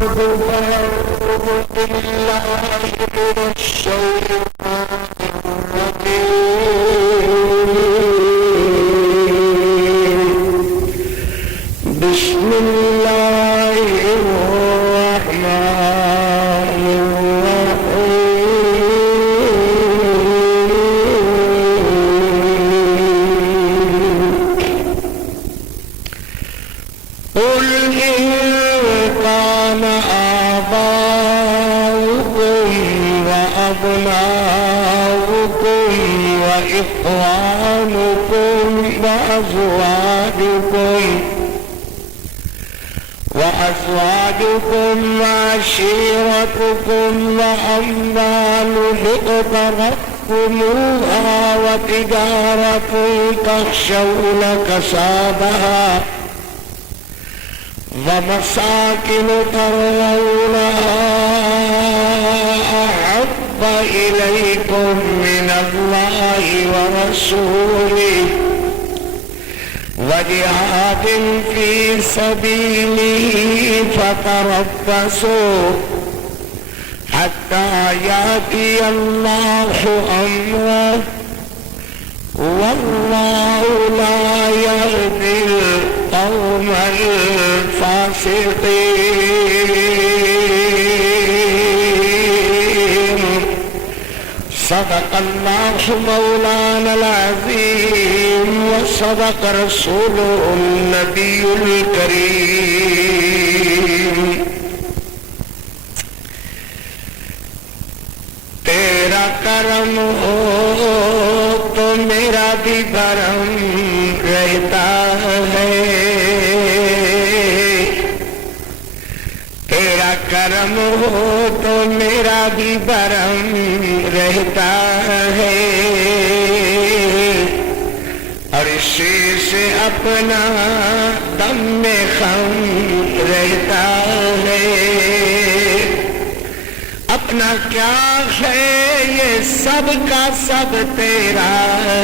أعوذ بالله من الشيطان الرجيم. بسم الله الرحمن الرحيم. قل إن كان آباؤكم وأبناؤكم وإخوانكم وأزواجكم وعشيرتكم وأموال اقترفتموها وتجارة تخشون كسادها ومساكن ترضونها أحب إليكم من الله ورسوله وجهاد في سبيله فتربصوا حتى يأتي الله أمره والله لا يهدي القوم الفاسقين. صدق الله مولانا العظيم وصدق رسوله النبي الكريم. تیرا کرم ہو تو میرا بھی بھرم رہتا ہے، تیرا کرم ہو تو میرا بھی بھرم رہتا ہے، اور اسی سے اپنا دم میں خم رہتا ہے. اپنا کیا ہے یہ سب کا سب تیرا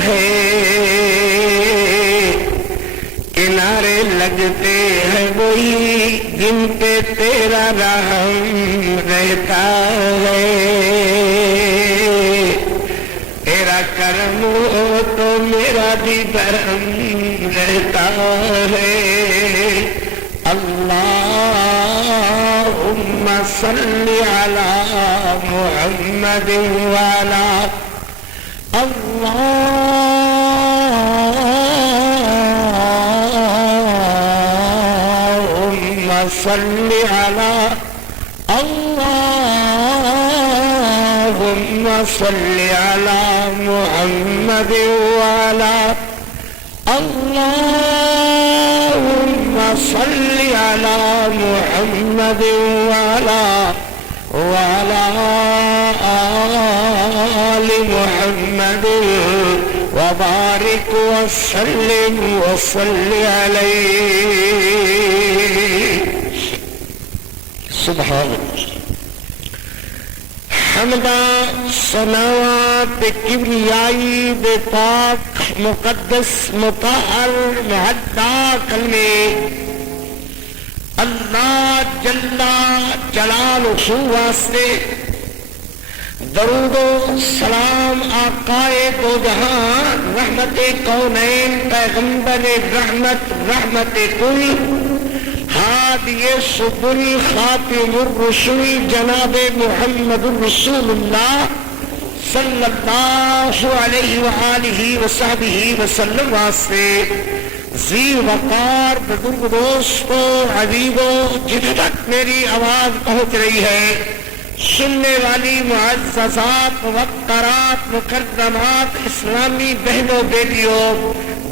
ہے، کنارے لگتے ہیں وہی جن پہ تیرا رحم رہتا ہے. تیرا کرم ہو تو میرا بھی کرم رہتا ہے. اللهم صل على محمد وعلى اللهم صل على اللهم صل على محمد وعلى اللهم صل على محمد وعلى آل محمد وبارك وسلم وصل عليه. سبحان اللہ. حمدہ صلوات کبریائی بے پاک مقدس مطہر معدہ کلمے اللہ جل جلالہ واسطے درود و سلام آقائے دو جہاں رحمت کونین پیغمبر رحمت رحمت کل ہادی سبل خاتم الرسل جناب محمد رسول اللہ صلی اللہ علیہ وآلہ وصحبہ وسلم واسطے ذی وقار بزرگ دوستوں عزیزوں جن تک میری آواز پہنچ رہی ہے، سننے والی معززات وقرات مکرمات اسلامی بہنوں بیٹیوں،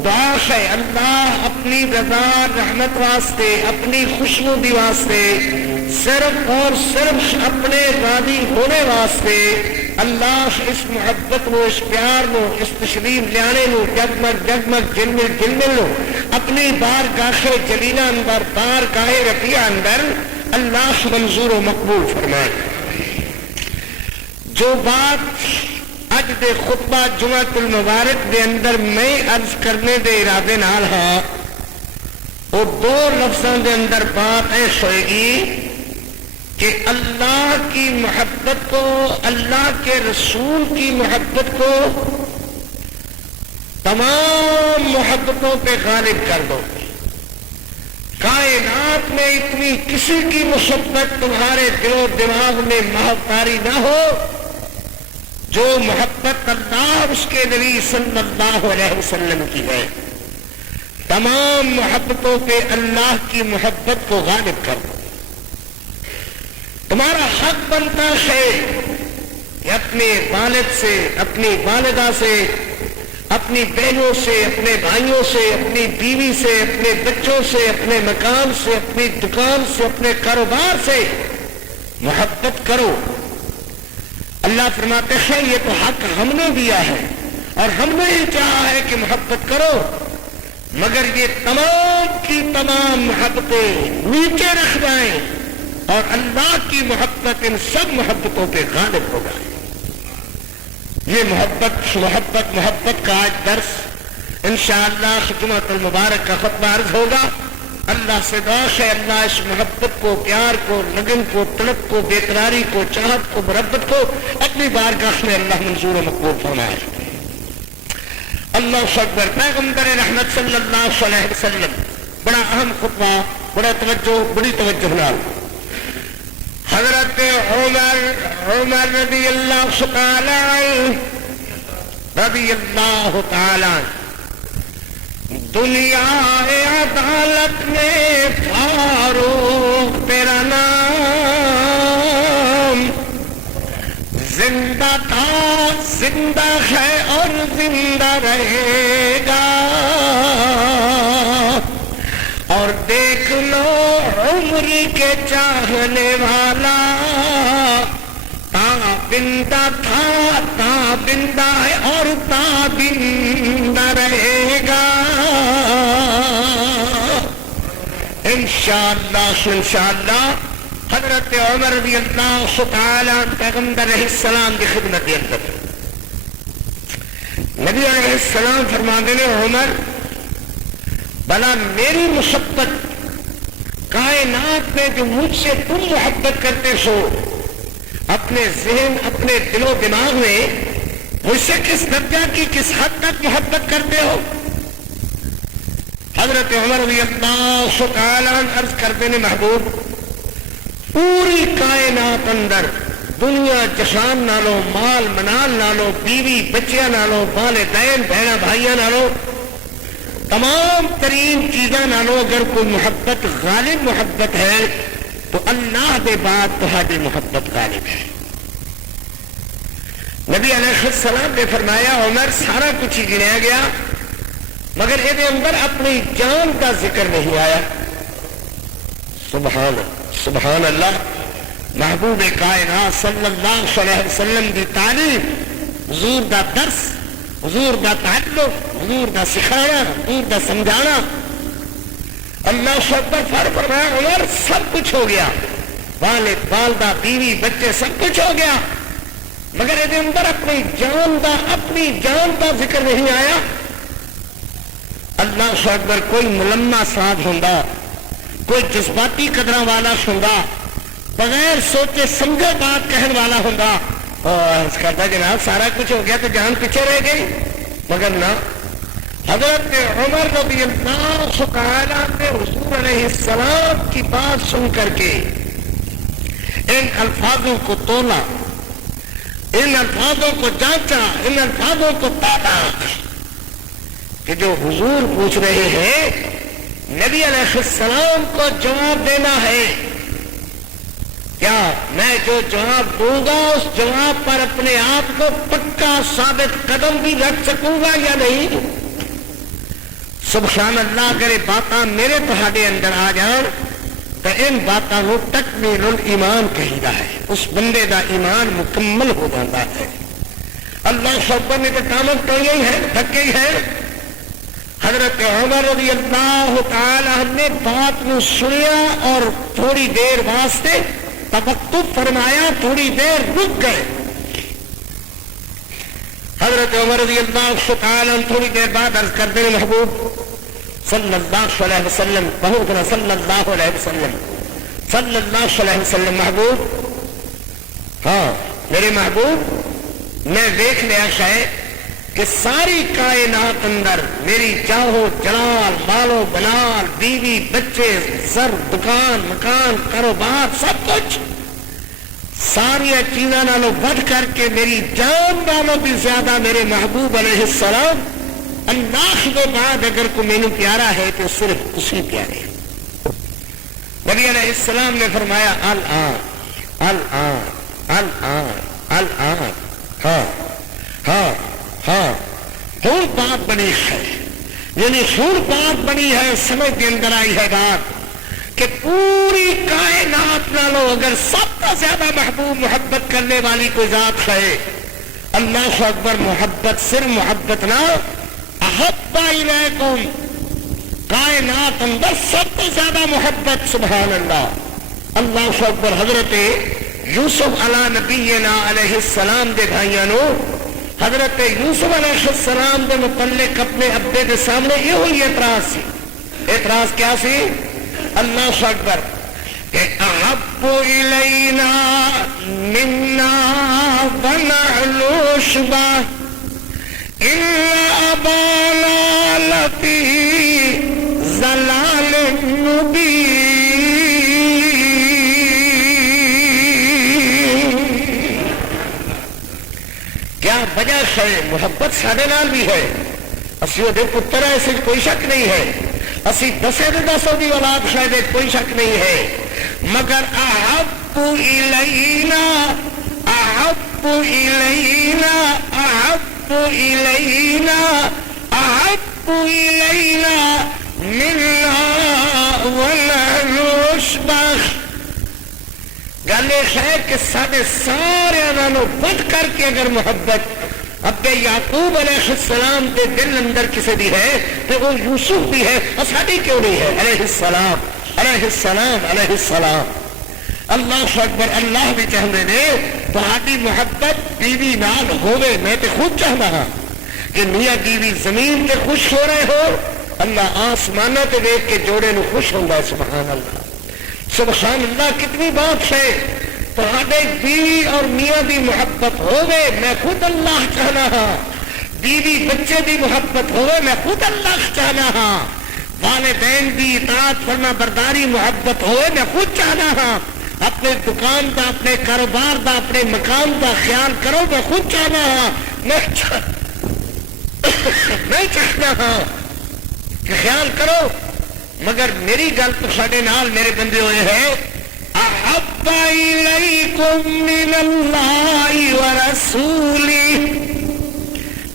دعا ہے اللہ اپنی رضا رحمت واسطے اپنی خوشنودی واسطے صرف اور صرف اپنے راضی ہونے واسطے اللہ اس محبت نو اس پیار نو اس تشریف لیانے نو جگمگ جگمگ جلمل جلمل نو اپنی بارگاہ جلیلہ اندر بارگاہ رفیع اندر اللہ منظور و مقبول فرمائے. جو بات اج دے خطبہ جمعۃ المبارک دے اندر میں عرض کرنے دے ارادے نال ہاں وہ دو لفظوں دے اندر بات ایس ہوئے گی کہ اللہ کی محبت کو، اللہ کے رسول کی محبت کو تمام محبتوں پہ غالب کر دو۔ کائنات میں اتنی کسی کی محبت تمہارے دل و دماغ میں محو طاری نہ ہو جو محبت اللہ اس کے نبی صلی اللہ علیہ وسلم کی ہے۔ تمام محبتوں پہ اللہ کی محبت کو غالب کر دو۔ تمہارا حق بنتا ہے کہ اپنے والد سے، اپنی والدہ سے، اپنی بہنوں سے، اپنے بھائیوں سے، اپنی بیوی سے، اپنے بچوں سے، اپنے مکان سے، اپنی دکان سے، اپنے کاروبار سے محبت کرو۔ اللہ فرماتے ہیں یہ تو حق ہم نے دیا ہے اور ہم نے ہی چاہا ہے کہ محبت کرو، مگر یہ تمام کی تمام محبتیں نیچے رکھ جائیں اور اللہ کی محبت ان سب محبتوں پہ غالب ہو جائے۔ یہ محبت کا آج درس انشاءاللہ خجمت المبارک کا خطبہ عرض ہوگا۔ اللہ سے دعا ہے اللہ اس محبت کو، پیار کو، لگن کو، طلب کو، بےقراری کو، چاہت کو، محبت کو اپنی بارگاہ میں اللہ منظور و مقبول فرمائے۔ اللہ اکبر۔ پیغمبر رحمت صلی اللہ علیہ وسلم بڑا اہم خطبہ، بڑی توجہ نال حضرت عمر رضی اللہ تعالی دنیا عدالت میں فاروق تیرا نام زندہ تھا، زندہ ہے اور زندہ رہے گا، اور دیکھ لو عمر کے چاہنے والا تابندہ تھا، تابندہ ہے اور تابندہ رہے گا۔ انشاءاللہ حضرت عمر رضی اللہ تعالی پیغمبر علیہ السلام کی خدمت کے اندر نبی علیہ السلام فرماتے ہیں عمر بلا میری محبت کائنات میں جو مجھ سے تم محبت کرتے سو اپنے ذہن، اپنے دل و دماغ میں مجھ سے کس درجہ کی، کس حد تک محبت کرتے ہو؟ حضرت عمر رضی اللہ تعالی عرض کرتے ہیں محبوب پوری کائنات اندر دنیا جشان نہ لو، مال منال نہ لو، بیوی بچیاں نہ لو، والدین بہنا بھائیاں نہ لو، تمام ترین چیزاں نہ لو، اگر کوئی محبت غالب محبت ہے تو اللہ دے بعد تہاڈی محبت غالب ہے۔ نبی علیہ السلام نے فرمایا عمر سارا کچھ ہی گنایا گیا مگر یہ اندر اپنی جان کا ذکر نہیں آیا۔ سبحان اللہ۔ محبوب کائنات صلی اللہ علیہ وسلم کی تعلیم، حضور دا درس، حضور دا تعلق، حضور دا سکھانا، حضور دا سمجھانا، اللہ اکبر فرمایا عمر سب کچھ ہو گیا، والد والدہ بیوی بچے سب کچھ ہو گیا مگر یہ اندر اپنی جان دا ذکر نہیں آیا۔ اللہ اکبر کوئی ملمہ ساز ہوندا، کوئی جذباتی قدرہ والا ہوندا، بغیر سوچے سمجھے بات کہن والا ہوندا اور کہتا جناب سارا کچھ ہو گیا تو جان پیچھے رہ گئی، مگر نہ حضرت عمر رضی اللہ تعالی نے حضور علیہ السلام کی بات سن کر کے ان الفاظوں کو تولا، ان الفاظوں کو جانچا، ان الفاظوں کو پاتا کہ جو حضور پوچھ رہے ہیں نبی علیہ السلام کو جواب دینا ہے، کیا میں جو جواب دوں گا اس جواب پر اپنے آپ کو پکا ثابت قدم بھی رکھ سکوں گا یا نہیں؟ سبحان اللہ۔ اگر یہ باتاں میرے تہاڈے اندر آ جان تو ان باتاں کو تکمیل الایمان کہیدا ہے، اس بندے دا ایمان مکمل ہو جاتا ہے۔ اللہ اکبر نے تو کامل ٹوئی ہے، تھکے ہی ہے۔ حضرت عمر رضی اللہ تعالی نے بات کو سنیا اور تھوڑی دیر واسطے توقف فرمایا، تھوڑی دیر رک گئے۔ حضرت عمر رضی اللہ تعالی تھوڑی دیر بعد عرض کرتے ہیں محبوب صلی اللہ علیہ وسلم، بہت صلی اللہ علیہ وسلم صلی اللہ علیہ وسلم محبوب، ہاں میرے محبوب میں دیکھ لیا ہے کہ ساری کائنات اندر میری جاہو جلال، مال و بلال، بیوی بچے، زر، دکان، مکان، کاروبار، سب کچھ ساری چیزاں نالوں بڑھ کر کے میری جان نالوں بھی زیادہ میرے محبوب علیہ السلام اللہ کے بعد اگر کوئی مینو پیارا ہے تو صرف اسی پیارے۔ نبی علیہ السلام نے فرمایا الآن الآن الآن الآن، ہاں ہاں ہاں ہوں بات بنی ہے، یعنی ہوں بات بنی ہے، سمجھ کے اندر آئی ہے بات کہ پوری کائنات نالوں اگر سب کا زیادہ محبوب محبت کرنے والی کوئی ذات ہے، اللہ اکبر، محبت صرف محبت نہ، احب الیکم، کائنات اندر سب سے زیادہ محبت، سبحان اللہ، اللہ اکبر۔ حضرت یوسف علی نبینا علیہ السلام دے بھائیانو، حضرت یوسف علیہ السلام دے متعلق اپنے ابے دے سامنے یہ ہوئی اعتراض سی، اعتراض کیا سی؟ اللہ اکبر، کہ احب الینا منا ونحن شبہ ان ابانا لفی ضلال مبین۔ کیا وجہ ہے؟ محبت سارے نال بھی ہے، اسی وہ پتر ہے، اس کوئی شک نہیں ہے، اسی دسے دے دسوں کی اولاد شاید کوئی شک نہیں ہے، مگر احب الینا، احب الینا، احب الینا، احب الینا منا ونحن شبہ۔ گل یہ ہے کہ سارے نالوں بڑھ کر کے اگر محبت ابے یعقوب علیہ السلام کے دل اندر کسی دی ہے تو وہ یوسف بھی ہے، اور ساری کیوں نہیں ہے؟ علیہ السلام علیہ السلام علیہ السلام۔ اللہ اکبر، اللہ بھی چاہتے نے تہاڈی محبت بیوی نال ہوے، میں تو خود چاہتا ہاں کہ میاں بیوی زمین تے خوش ہو رہے ہو، اللہ آسمانہ تے دیکھ کے جوڑے نو خوش ہوندا ہے، سبحان اللہ سبحان اللہ۔ کتنی بات ہے، تہاڈے بیوی اور میاں دی محبت ہوے، میں خود اللہ چاہنا ہاں، بیوی بچے دی محبت ہوے، میں خود اللہ چاہنا ہاں، والدین دی اطاعت فرما برداری محبت ہوئے، میں خود چاہنا ہاں، اپنے دکان دا، اپنے کاروبار دا، اپنے مکان دا خیال کرو، میں خود چاہنا ہاں، میں چاہنا ہاں کہ خیال کرو، مگر میری گل تو ساڈے نال میرے بندے ہوئے ہے، احب الیکم من اللہ ورسولہ۔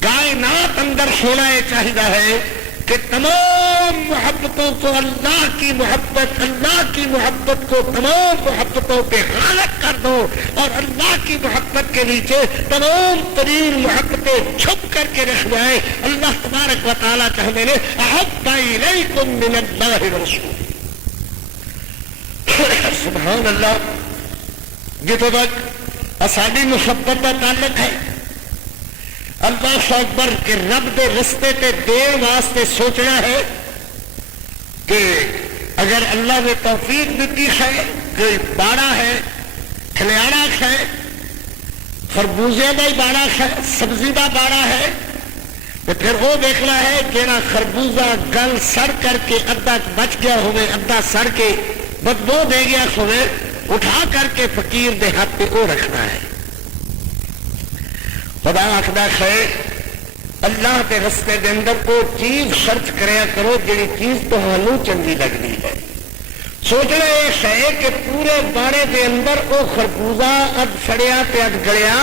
کائنات اندر ہونا یہ چاہیے ہے کہ تمام محبتوں کو اللہ کی محبت کو تمام محبتوں پہ غالب کر دو، اور اللہ کی محبت کے نیچے تمام ترین محبتیں چھپ کر کے رکھ جائے۔ اللہ تبارک و تعالیٰ چاہتے ہیں احب الیکم من اللہ ورسولہ۔ سبحان اللہ، جتوں تک ساری محبت کا تعلق ہے، اللہ اکبر کہ رب دے رستے تے دین واسطے سوچنا ہے کہ اگر اللہ نے توفیق دیتی ہے، کوئی باڑا ہے، کھلیاڑا ہے، خربوزے کا ہی باڑا ہے، سبزی کا باڑا ہے، تو پھر وہ دیکھنا ہے جہاں خربوزہ گل سڑ کر کے ادھا بچ گیا ہوئے، ادھا سڑ کے بدبو دے گیا ہوئے، اٹھا کر کے فقیر دے ہاتھ پہ وہ رکھنا ہے۔ خدا آخدا ہے اللہ کے رستے دے اندر کوئی چیز خرچ کریا کرو جڑی چیز تمہوں چنگی لگتی ہے۔ سوچنا یہ ہے کہ پورے باڑے دے اندر وہ خربوزہ اد سڑیا تے اد گڑیا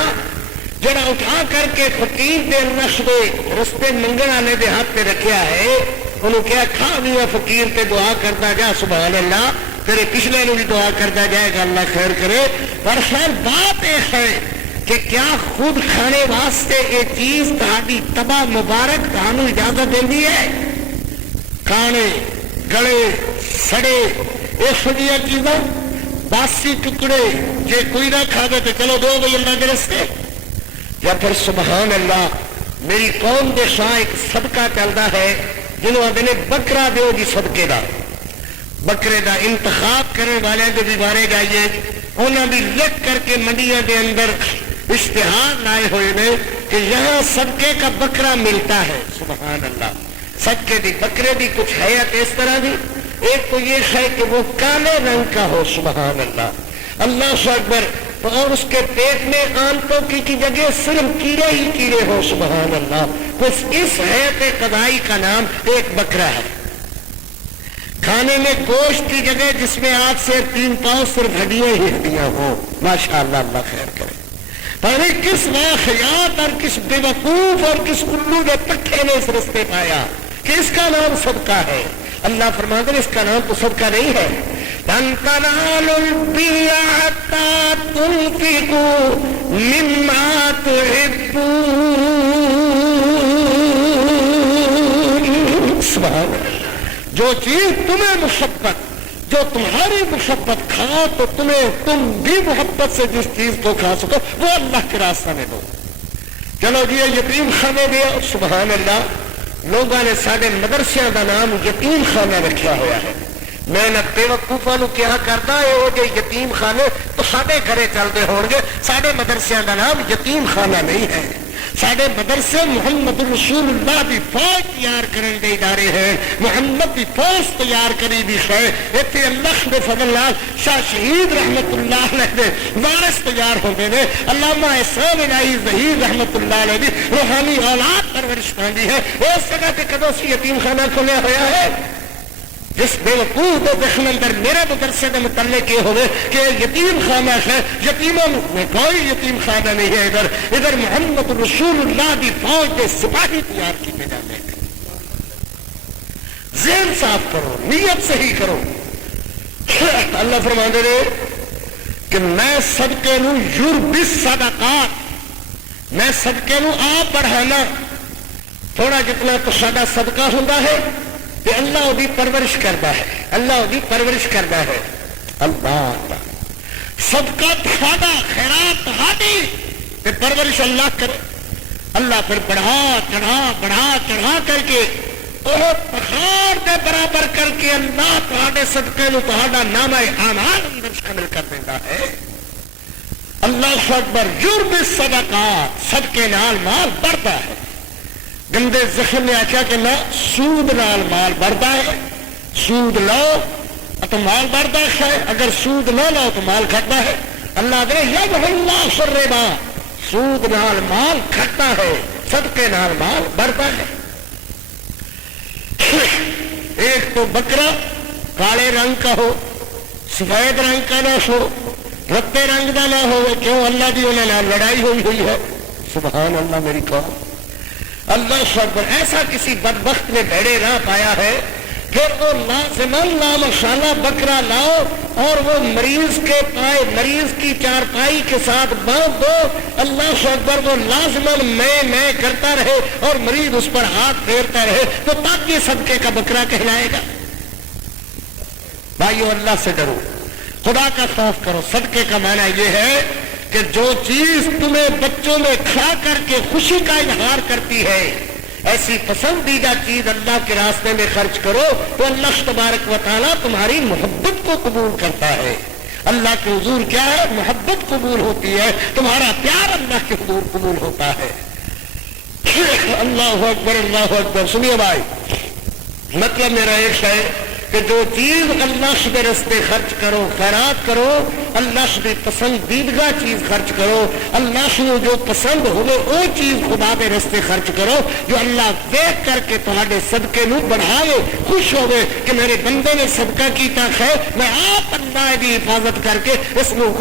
جڑا اٹھا کر کے فقیر دے نش دے رستے منگن والے دے ہاتھ پہ رکھیا ہے، انہوں کیا کھا بھی فقیر تے دعا کرتا جا، سبحان اللہ، تیرے پچھلے نو بھی دعا کرتا جائے گا، اللہ خیر کرے۔ پر خیر بات یہ ہے کہ کیا خود کھانے واسطے یہ چیز تہاڈی تباہ مبارک تہانوں اجازت دینی ہے؟ کھانے گلے سڑے اس جہاں چیزاں باسی ٹکڑے جے کوئی نہ کھا دے تو چلو دو بھائی اللہ کے رستے، یا پھر سبحان اللہ میری قوم دے شاہ ایک صدقہ چلتا ہے جنہوں آتے نے بکرا دیو جی صدقے دا، بکرے دا انتخاب کرنے والے جو بھی مارے جائیے انہوں بھی لکھ کر کے منڈیاں دے اندر اشتہار لائے ہوئے نے کہ یہاں صدقے کا بکرا ملتا ہے. سبحان اللہ. صدقے دی بکرے دی کچھ حیات اس طرح دی. ایک تو یہ ہے کہ وہ کالے رنگ کا ہو. سبحان اللہ. اللہ اکبر. اور اس کے پیٹ میں آنتوں کی جگہ صرف کیڑے ہی کیڑے ہو. سبحان اللہ. بس اس حیات قضائی کا نام ایک بکرا ہے. کھانے میں گوشت کی جگہ جس میں 8 سے 3 پاؤں صرف ہڈیاں ہی ہڈیاں ہو. ماشاء اللہ. اللہ خیر کرے. پہلے کس واقعات اور کس بے وقوف اور کس الو نے پٹھے نے اس رستے پایا کہ اس کا نام صدقہ ہے. اللہ فرماتے ہیں اس کا نام تو صدقہ نہیں ہے. لن تنالوا البر حتى تنفقوا مما تحبون. سبحان اللہ. جو چیز تمہیں محبت، جو تمہاری محبت کھاؤ تو تم بھی محبت سے جس چیز کو کھا سکو وہ اللہ کے راستہ میں دو. چلو جی یتیم خانے دیا. سبحان اللہ. لوگوں نے سارے مدرسے کا نام یتیم خانہ رکھا ہوا ہے. میں نہ بے وقوفوں کیا کرتا ہے وہ جو یتیم خانے تو سارے گھرے چلتے ہو گے. سارے مدرسے کا نام یتیم خانہ نہیں ہے. سارے مدرسے محمد رسول اللہ کی فوج تیار کرنے کے ادارے ہیں. محمد کی فوج تیار کری بھی ہے. اتنے اللہ کے فضل نال شاہ شہید رحمت اللہ علیہ دے وارث تیار ہوتے ہیں. علامہ احسان الہی ظہیر رحمت اللہ علیہ دی روحانی اولاد پرورش پاندی ہے. اس جگہ پہ کدو سی یتیم خانہ کھولیا ہوا ہے. جس بے وقوف کے ذہن اندر میرے مدرسے کے متعلق یہ ہوئے کہ یتیم خانہ ہے. یتیموں میں کوئی یتیم خانہ نہیں ہے. ادھر محمد رسول اللہ کی فوج کے سپاہی تیار کیے جاتے ہیں. ذہن صاف کرو، نیت صحیح کرو. اللہ فرماتے ہیں کہ میں صدقے نو یربی الصدقات، میں صدقے نو آپ بڑھانا. تھوڑا جتنا تو سادہ صدقہ ہوتا ہے کہ اللہ وہ بھی پرورش کرتا ہے. اللہ وہ بھی پرورش کرتا ہے. اللہ صدقہ تھاڑا خیرات تھاڑی کہ پرورش اللہ کرے. اللہ پھر بڑھا چڑھا کر کے وہ پہاڑ کے برابر کر کے اللہ تھوڑے صدقے نو تھوڑا نامہ اعمال اندر شامل کر دیتا ہے. اللہ اکبر. یربی الصدقات، صدقے نال مال بڑھتا ہے. گندے ذہن نے آخیا کہ نہ سود نال مال بڑھتا ہے. سود لو تو مال بڑھتا ہے، اگر سود نہ لو تو مال گھٹتا ہے. اللہ دے یمحو اللہ الربا، سود نال مال گھٹتا ہے، صدقے نال مال بڑھتا ہے. ایک تو بکرا کالے رنگ کا ہو، سفید رنگ کا نہ ہو، رتے رنگ کا نہ ہو. کیوں؟ اللہ کی انہوں نے لڑائی ہوئی ہے. سبحان اللہ. میری قوم اللہ اکبر. ایسا کسی بدبخت نے بھیڑے نہ پایا ہے. پھر وہ لازماً لامشالہ بکرا لاؤ اور وہ مریض کے پائے، مریض کی چارپائی کے ساتھ باندھ دو. اللہ اکبر. وہ لازماً میں کرتا رہے اور مریض اس پر ہاتھ پھیرتا رہے تو تب یہ صدقے کا بکرا کہلائے گا. بھائیو اللہ سے ڈرو، خدا کا خوف کرو. صدقے کا معنی یہ ہے کہ جو چیز تمہیں بچوں میں کھا کر کے خوشی کا اظہار کرتی ہے، ایسی پسندیدہ چیز اللہ کے راستے میں خرچ کرو تو اللہ تبارک و تعالیٰ تمہاری محبت کو قبول کرتا ہے. اللہ کے حضور کیا ہے؟ محبت قبول ہوتی ہے. تمہارا پیار اللہ کے حضور قبول ہوتا ہے. اللہ اکبر. اللہ اکبر. سنیے بھائی، مطلب میرا ایک ہے کہ جو چیز اللہ کے راستے خرچ کرو، خیرات کرو، اللہ کی پسندیدہ چیز خرچ کرو. اللہ کو جو پسند ہوئے وہ چیز خدا کے راستے خرچ کرو جو اللہ دیکھ کر کے تمہارے صدقے نو بڑھائے، خوش ہوئے کہ میرے بندے نے صدقہ کیتا ہے. میں آپ اللہ کی حفاظت کر کے اس نو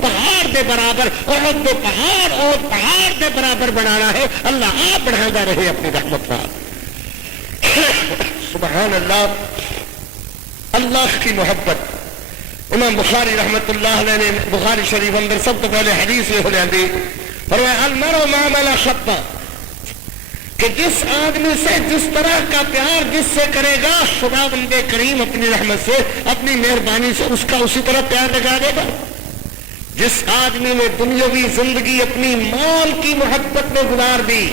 پہاڑ دے برابر، احد دے پہاڑ اور پہاڑ دے برابر بنانا ہے. اللہ آپ بڑھاتا رہے اپنی رحمت کا. سبحان اللہ. اللہ کی محبت. امام بخاری رحمت اللہ علیہ نے بخاری شریف اندر سب تو پہلے حدیث یہ ہو جاتی فرمایا المرء مع من احب، کہ جس آدمی سے جس طرح کا پیار جس سے کرے گا خدا بندے کریم اپنی رحمت سے، اپنی مہربانی سے اس کا اسی طرح پیار لگا دے گا. جس آدمی نے دنیاوی زندگی اپنی مال کی محبت میں گزار دی،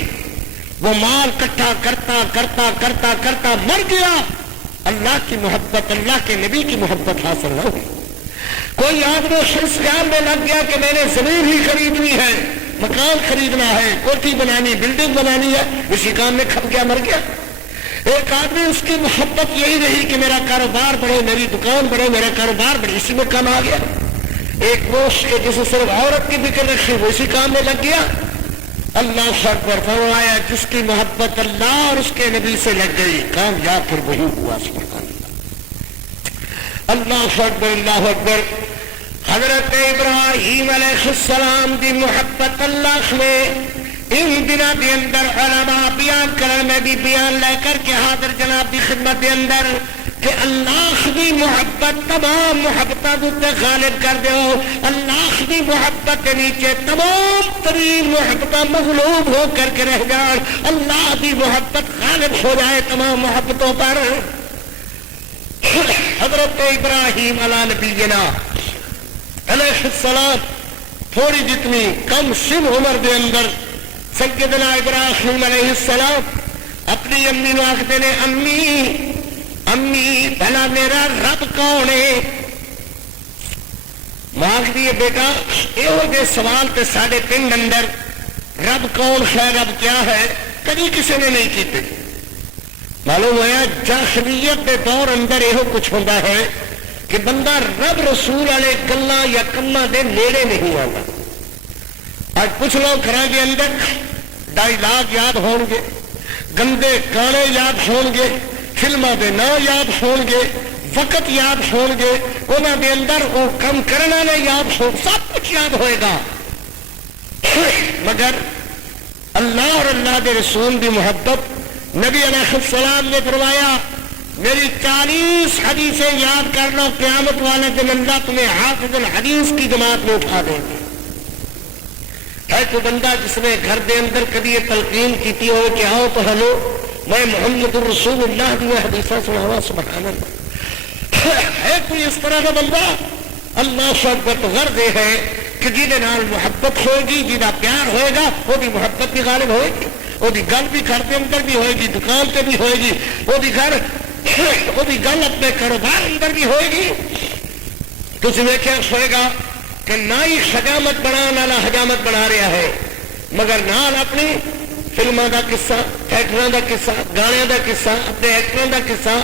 وہ مال کٹھا کرتا کرتا کرتا کرتا مر گیا اللہ کی محبت، اللہ کے نبی کی محبت حاصل نہ ہوئی۔ کوئی آدمی اس خیال میں لگ گیا کہ میں نے زمین ہی خریدنی ہے، مکان خریدنا ہے، کوٹھی بنانی، بلڈنگ بنانی ہے، اسی کام میں کھپ گیا، مر گیا۔ ایک آدمی اس کی محبت یہی رہی کہ میرا کاروبار بڑھے، میری دکان بڑھے، میرا کاروبار بڑھے، اسی میں کام آ گیا۔ ایک دوست کے جسے صرف عورت کی فکر رکھی، وہ اسی کام میں لگ گیا۔ اللہ اکبر، فرمایا جس کی محبت اللہ اور اس کے نبی سے لگ گئی کامیاب پھر وہی ہوا۔ سبحان اللہ، اللہ اکبر، اللہ اکبر۔ حضرت ابراہیم علیہ السلام دی محبت اللہ نے ان دنوں کے اندر علماء بیان کرنے میں بھی بیان لے کر کے حاضر جناب کی خدمت کے اندر کہ اللہ دی محبت تمام محبتوں کو غالب کر دو، اللہ دی محبت کے نیچے تمام ترین محبتیں مغلوب ہو کر کے رہ جائیں، اللہ دی محبت غالب ہو جائے تمام محبتوں پر۔ حضرت ابراہیم علیہ نبینا علیہ السلام تھوڑی جتنی کم سن عمر دے اندر سیدنا ابراہیم علیہ السلام اپنی امی نو آختے نے، امی امی بھلا میرا رب کون ہے؟ مانگ دیے بیٹا یہ سوال تے سارے پنڈ اندر رب کون ہے، رب کیا ہے، کبھی کسی نے نہیں کیتے۔ معلوم ہوا جاہلیت کے دور اندر یہ کچھ ہوتا ہے کہ بندہ رب رسول والے گلاں یا کماں دے نیڑے نہیں آتا۔ آج کچھ لوگ گھراں کے اندر ڈائلاگ یاد ہون گے، گندے گانے یاد ہون گے، فلموں کے نام یاد ہون گے، وقت یاد ہون گے، انہوں دے اندر وہ کم کرنے والے یاد ہو، سب کچھ یاد ہوئے گا، مگر اللہ اور اللہ کے رسول کی محبت نبی علیہ السلام نے فرمایا میری 40 حدیثیں یاد کر لو، قیامت والے دن اللہ تمہیں حافظ الحدیث کی جماعت میں اٹھا دیں گے۔ ہے کوئی بندہ جس نے گھر دے اندر کبھی یہ تلقین کی ہو کہ آؤ تو ہلو میں محمد الرسول اللہ کی حدیثہ سناوا، سبحان اللہ، ہے کوئی اس طرح کا بندہ؟ اللہ شبت غرض یہ ہے کہ جنہیں نال محبت ہوئے گی، جنہ پیار ہوئے گا، وہ بھی محبت بھی غالب ہوئے گی، وہ بھی گل بھی گھر کے اندر بھی ہوئے گی، دکان پہ بھی ہوئے گی، وہ بھی گل اپنے کاروبار اندر بھی ہوئے گی۔ تجھ ویکھیا ہوئے گا کہ نہ ہی حجامت بنا والا حجامت بنا رہا ہے، مگر نال اپنی فلموں کا قصہ، تھیٹر کا قصہ، گانے کا قصہ، اپنے ایکٹروں کا قصہ،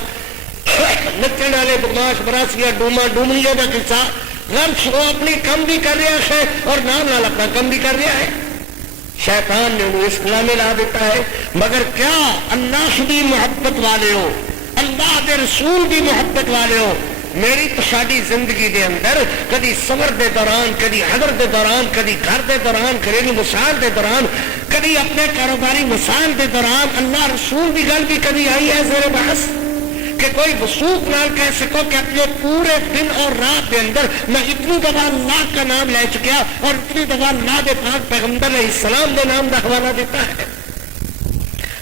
نچن والے بدماش براسیاں ڈوما ڈومنیاں کا قصہ، غلط وہ اپنی کم بھی کر رہا ہے اور نال اپنا کم بھی کر رہا ہے۔ شیطان نے انہیں اس کلا میں لا دیتا ہے۔ مگر کیا اللہ کی محبت والے ہو، اللہ کے رسول کی محبت والے ہو، میری تو ساری زندگی دے اندر کدی سفر دے دوران، کدی حضر دے دوران، کدی گھر دے دوران، گھریلو مسائل دے دوران، کدی اپنے کاروباری مسائل دے دوران اللہ رسول کی گل بھی کدی آئی ہے زیر بحث کہ کوئی وثوق نال کہہ سکو کہ اپنے پورے دن اور رات کے اندر میں اتنی دفعہ اللہ کا نام لے چکیا اور اتنی دفعہ اللہ کے پاک پیغمبر علیہ السلام کے نام کا حوالہ دیتا ہے؟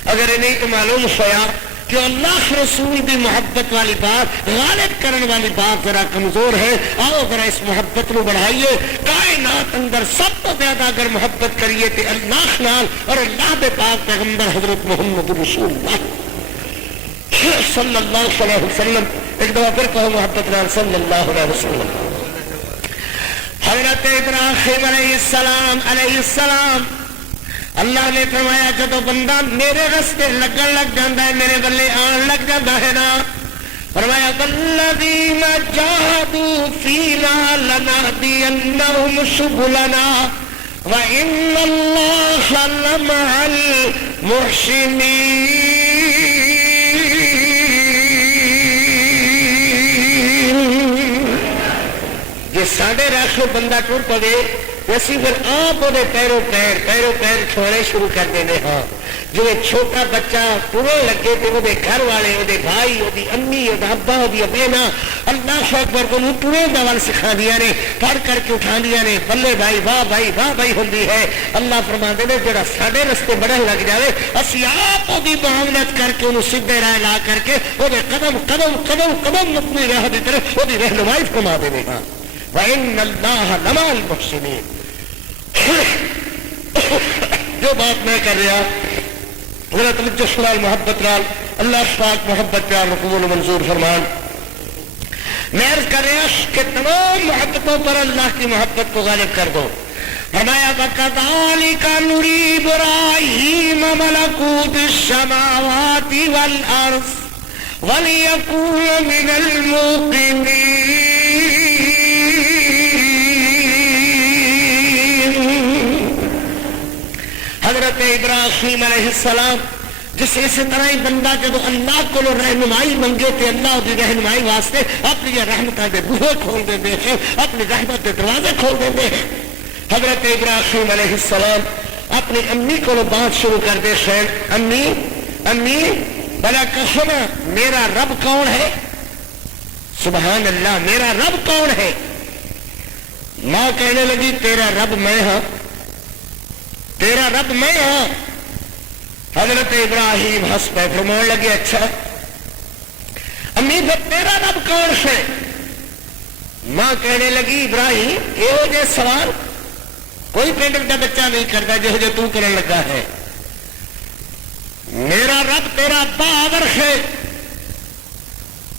اگر یہ نہیں تو معلوم ہوا کہ اللہ رسول کی محبت والی بات، غالب کرنے والی بات ذرا کمزور ہے۔ آؤ ذرا اس محبت کو بڑھائیے۔ کائنات اندر سب تو زیادہ اگر محبت کریے تو اللہ نال اور اللہ کے پاک پیغمبر حضرت محمد رسول اللہ صلی اللہ علیہ وسلم۔ ایک دفعہ پھر کہو محبت نال صلی اللہ علیہ وسلم۔ حضرت ابراہیم علیہ السلام اللہ نے فرمایا جدو بندہ میرے رستے لگن لگ جاتا ہے، میرے بلے آن لگ جاتا ہے نا، فرمایا والذین جاہدوا فینا لنہدینہم سبلنا وإن اللہ لمع المحسنین۔ جی ساڑھے راکھو بندہ ٹور پڑے اسی پھر آپ وہ پیروں پیر چھوڑے شروع کر دینے ہاں۔ جو چھوٹا بچہ ٹرے لگے تو وہ گھر والے، وہ بھائی، وہ امی، وہ ابا، وہ بینا اللہ اکبر کو ٹرے کا ول سکھا دیا نے، پڑھ کر کے اٹھا دیا نے، بلے بھائی واہ بھائی ہوتی ہے۔ اللہ فرماتے ہیں جہاں سارے رستے بڑھن لگ جائے اسی آپ وہ معاملت کر کے انہوں سیدھے راہ لا کر کے وہ قدم قدم قدم قدم اپنی راہ کی طرف وہ رہنمائی فرما دے گا۔ وَإِنَّ اللَّهَ لَمَعَ الْمُحْسِنِينَ۔ جو بات میں کر رہا ذرا توجہ سنال محبت نال اللہ پاک محبت پیار قبول و منظور فرمان. میں عرض کر رہا کہ تمام محبتوں پر اللہ کی محبت کو غالب کر دو. فرمایا وَكَذَلِكَ نُرِي إِبْرَاهِيمَ مَلَكُوتَ السَّمَاوَاتِ وَالْأَرْضِ وَلِيَكُونَ مِنَ الْمُوقِنِينَ. حضرت ابراہیم علیہ السلام جس اسی طرح ہی بندہ جب اللہ کو رہنمائی منگے تھے اللہ کی رہنمائی واسطے اپنی رحمت کے بوہے کھول دیتے ہیں, اپنی رحمت کے دروازے کھول دیتے ہیں. حضرت ابراہیم علیہ السلام اپنی امی کو بات شروع کر دے خیر امی امی بلا قسم میرا رب کون ہے؟ سبحان اللہ, میرا رب کون ہے؟ ماں کہنے لگی تیرا رب میں ہاں, تیرا رب میں ہاں. حضرت ابراہیم ہنس پہ فرمان لگے اچھا امی پھر تیرا رب کون ہے؟ ماں کہنے لگی ابراہیم یہ جو سوال کوئی پنڈ کا بچہ نہیں کرتا جو تو کرنے لگا ہے. میرا رب تیرا ابا آدر ہے.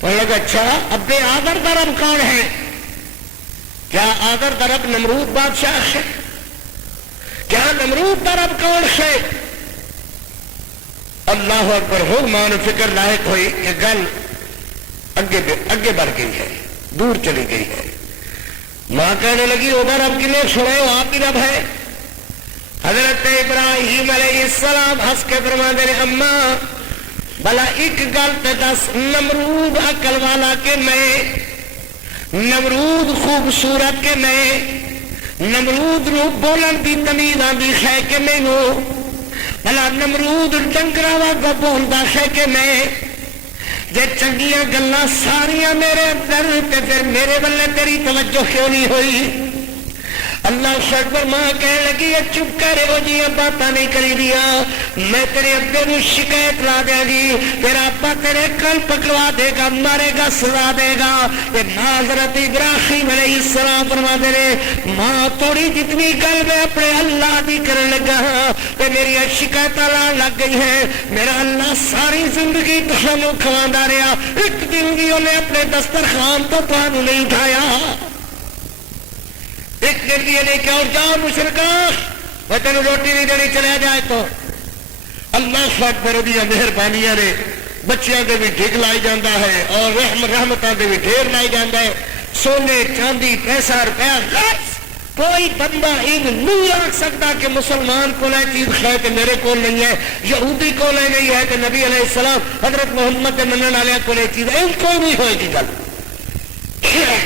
لگا اچھا ابے آدر کا رب کون ہے؟ کیا آدر کا رب نمرود بادشاہ ہے؟ کیا نمرود کا رب کون ہے؟ اللہ اکبر ہو مان فکر لاحق ہوئی کہ گل اگے بڑھ گئی ہے, دور چلی گئی ہے. ماں کہنے لگی وہ رب کنے سنے وہ آپ ہی رب ہے. حضرت ابراہیم علیہ السلام ہنس کے فرما دے اماں بلا ایک گل تے دس نمرود عقل والا کہ میں, نمرود خوبصورت کہ میں, نمرود رو بولن دی تمیز آندی ہے کہ میں ہو, بلا نمرود ڈنگرا واگا بولدا ہے کہ میں. جے چنگیاں گلاں ساریاں میرے اندر تے پھر میرے والے تیری توجہ کیوں نہیں ہوئی؟ اللہ اکبر. ماں کہنے لگی چپ کر ہو جی باتاں نہیں کری دیا, میں تیرے ابے نو شکایت لا دیا گی, تیرا ابا تیرے کل پکڑوا دے گا, مارے گا, سزا دے گا. ماں حضرت ابراہیم علیہ السلام فرما دے رہے ماں تھوڑی جتنی گل میں اپنے اللہ دی کرنے لگا ہاں تے میری شکایت لان لگ گئی ہے. میرا اللہ ساری زندگی تسانو کھواندا رہا, ایک دن بھی انہیں اپنے دسترخوان تو تانوں نہیں اٹھایا, ایک دن بھی نہیں کہ اور جاؤ مشرکاں میں تینوں روٹی نہیں دینی چلے جائے. تو اللہ اکبر دیا مہربانیاں نے بچیاں دے بھی ڈھگ لائی جاتا ہے اور رحمتاں دے بھی ڈھیر لائی جاتا ہے. سونے چاندی پیسہ روپیہ کوئی بندہ ان نہیں آکھ سکتا کہ مسلمان کو لے چیز ہے کہ میرے کو نہیں ہے, یہودی کو لے نہیں ہے کہ نبی علیہ السلام حضرت محمد کے منن والے کو لے چیز ہے, کوئی نہیں ہوئے گی گل.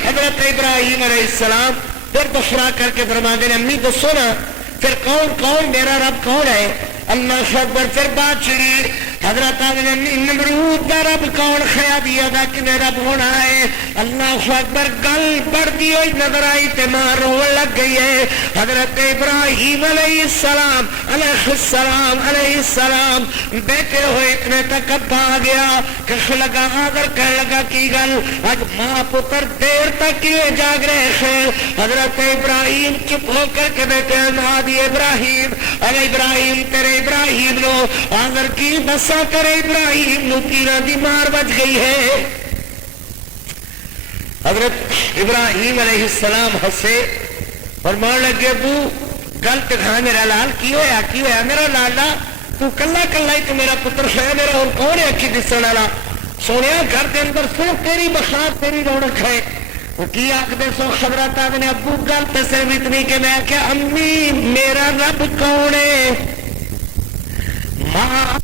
حضرت ابراہیم علیہ السلام پھر دسرا کر کے فرما دے امی دسو نا پھر کون کون میرا رب کون ہے؟ اللہ اکبر. پھر بات چڑی حضرت نمرود کا رب کون خیا دیا گا کہ رب ہونا ہے. اللہ اکبر. گل بڑھتی ہوئی نظر آئی تے ماں رونے لگ گئی ہے. حضرت ابراہیم علیہ السلام علیہ السلام بیٹھے ہوئے اتنے تک ابا آ گیا کہ لگا آدر کہنے لگا کی گل اج ماں پتر دیر تک یہ جاگ رہے ہیں. حضرت ابراہیم چپ ہو کر کے بیٹھے نادی ابراہیم ارے ابراہیم تیرے ابراہیم نو آدر کی دسا کرے ابراہیم نو کیڑا دی مار بچ گئی ہے. حضرت ابراہیم علیہ السلام ہنسے فرمان لگے ابو گل دکھا میرا لال کی ہویا میرا لالا تو کلا کلا ہی تو میرا پتر ہے, میرا اور کون ہے اکھی دسن والا؟ سونے گھر کے اندر صرف تیری بخار تیری رونق ہے. وہ کی آخر سو حضرت نے ابو گل تو صرف اتنی کہ میں کیا امی میرا رب کون ہے؟ ماں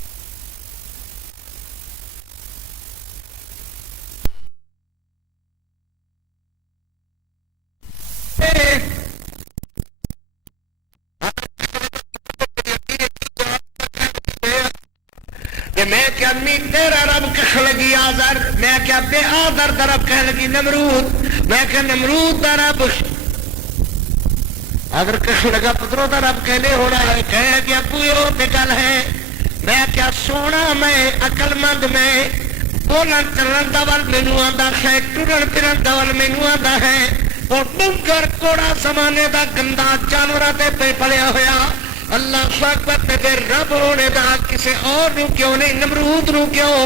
میں کیا امی تیرا رب کہہ لگی آدر, میں کیا بے آدر دا رب کہہ لگی نمرود, میں کیا نمرود دا رب اگر کہہ لگا پتروں دا رب کہنے ہو رہا ہے. کہہ لگی ابو یہ ہوتے گل ہے. میں کیا سونا میں عقل مند میں بولن چلن دا ول مینوں آندا ہے, ٹرن پھرن دا ول مینوں آندا ہے, اور ڈنگر کوڑا زمانے دا گندا جانوراں تے پہ پلیا ہویا اللہ اکبر تے پھر رب ہونے دا کسے اور نو کیوں نہیں، نمرود نو کیوں؟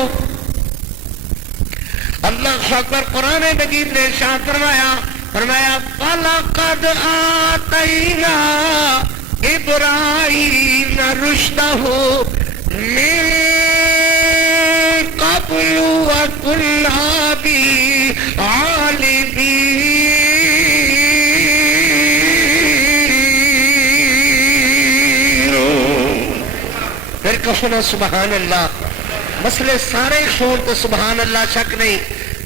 اللہ اکبر قرآن مجید نے ارشاد فرمایا فَلَقَدْ آتَيْنَا إِبْرَاهِيمَ رُشْدَهُ مِن قَبْلُ وَكُنَّا بِهِ عَالِمِينَ۔ پھر کہو نا سبحان اللہ۔ مسئلے سارے چھوڑ تو سبحان اللہ شک نہیں،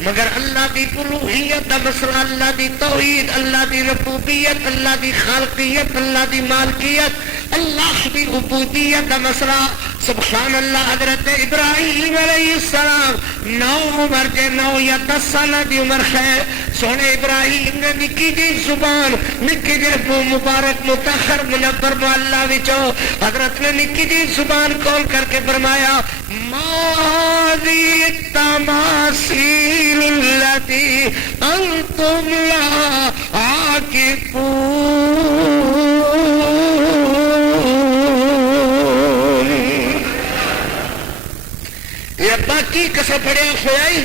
مگر اللہ دی الوہیت دا مسئلہ، اللہ دی توحید، اللہ دی ربوبیت، اللہ دی خالقیت، اللہ دی مالکیت، اللہ دی عبودیت دا مسئلہ سبحان اللہ۔ حضرت ابراہیم علیہ السلام 9 عمر کے 9 یا 10 سالہ دی عمر ہے، سونے ابراہیم نے نکی جی زبان، نکی جی مبارک متاخر منور معلّہ وچو حضرت نے نکی جی زبان کھول کر کے فرمایا ماذی التماثیل التي انتم لا عاکفون۔ یہ باقی کسے پڑھیا ہوئی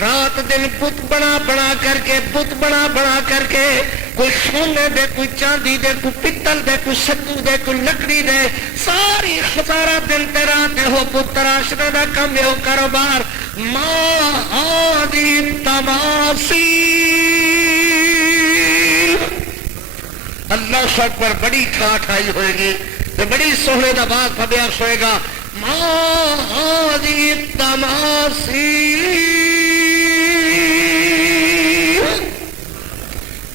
رات دن بت بنا بنا کر کے، بت بنا بنا کر کے، کوئی سونے دے، کوئی چاندی دے، کوئی پتل دے، کوئی سدو دے، کوئی لکڑی دے، ساری ہزارہ دن تے رات ہو بت تراشنے دا کم ہو کاروبار۔ ما هذه التماثيل، اللہ اکبر، بڑی ٹھاٹھ آئی ہوئے گی تو بڑی سونے دا بات فبیاس ہوئے گا۔ ما هذه التماثيل،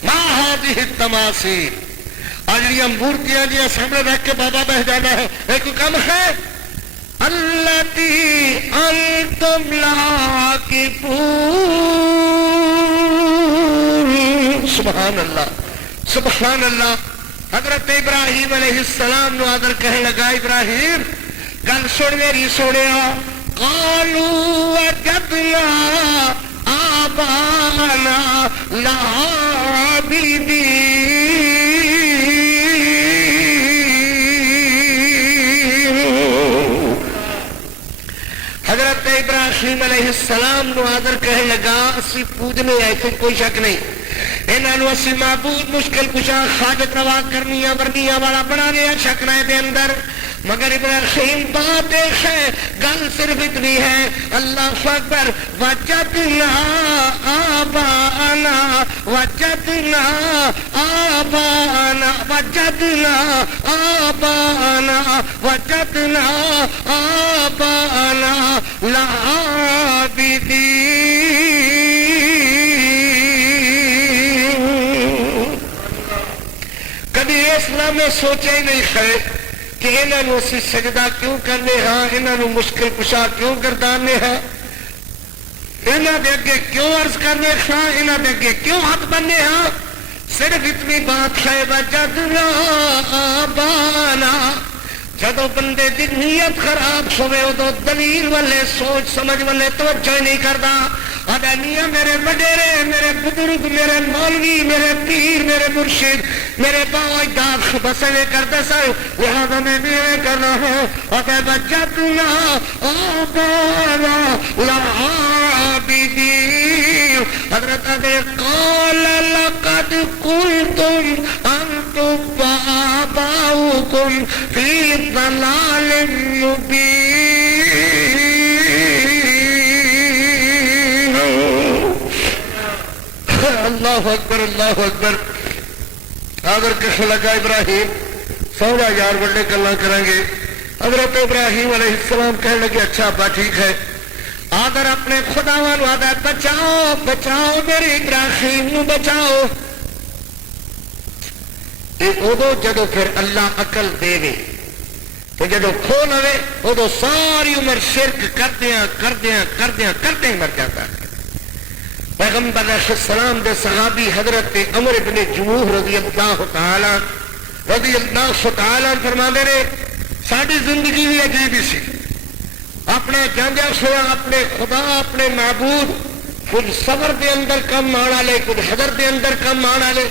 ما هذه التماثيل، آجڑیاں مورتیاں جی سامنے رکھ کے بابا بہ جانا ہے، ایک کم ہے التی انتم عاکفون۔ سبحان اللہ سبحان اللہ۔ حضرت ابراہیم علیہ السلام نو آدر کہنے لگا ابراہیم گل سن میری سنیا، قالوا وجدنا آباءنا لها عابدین۔ حضرت ابراہیم علیہ السلام نو آدر کہنے لگا اسی پوجنے ایسے کوئی شک نہیں، انہاں نو اسی معبود مشکل کشا حاجت روا کرنیاں ورنیاں والا بنانے شک نہ دے اندر، مگر ابراہیم بات ایک ہے، گل صرف اتنی ہے اللہ اکبر وجدنا آباءنا، وجدنا آباءنا، وجدنا آباءنا، وجدنا آباءنا لعابدین۔ کبھی اسلام میں سوچے ہی نہیں ہے کہ انہاں نو اسی سجدہ کیوں کرنے ہاں، انہاں نو مشکل کشا کیوں گردانے ہاں، انہاں دے اگے کیوں عرض کرنے ہاں، انہاں دے اگے کیوں ہاتھ بننے ہاں، صرف اتنی بات ہے وجدنا آبانا۔ جدو بندے دی نیت خراب ہوئے ادو دلیل والے سوچ سمجھ والے توجہ نہیں کردا، آدھا میاں میرے وڈیرے، میرے بزرگ، میرے مولوی، میرے پیر، میرے مرشد، میرے باو اجداد بسنے کرتے سر، لہذا میں بھی کرنا ہے۔ آدھا وجدنا آبانا لعابدین۔ حضرت آدھے قال لقد قلتم انتم وآباؤکم فی ضلال مبین۔ اللہ اکبر اللہ اکبر۔ اگر کس لگا ابراہیم سونا یار بڑے گلا کریں گے، حضرت ابراہیم علیہ السلام کہنے لگے اچھا ابا ٹھیک ہے، آدر اپنے خداواں نو آدھا بچاؤ بچاؤ میرے ابراہیم نو بچاؤ۔ ادو جدو پھر اللہ عقل دے وے تو جدو کھو لوے ادو ساری عمر شرک کردیاں کردیاں کردیاں کرتے ہی مر جاتا ہے۔ پیغمبر علیہ السلام دے صحابی حضرت عمر بن جموح رضی اللہ تعالی فرما دے رہے ساری زندگی بھی عجیب ہی سی، اپنے جانجا سوا اپنے خدا اپنے معبود کچھ صبر دے اندر کم آن والے، کچھ حضر دے اندر کم آن والے،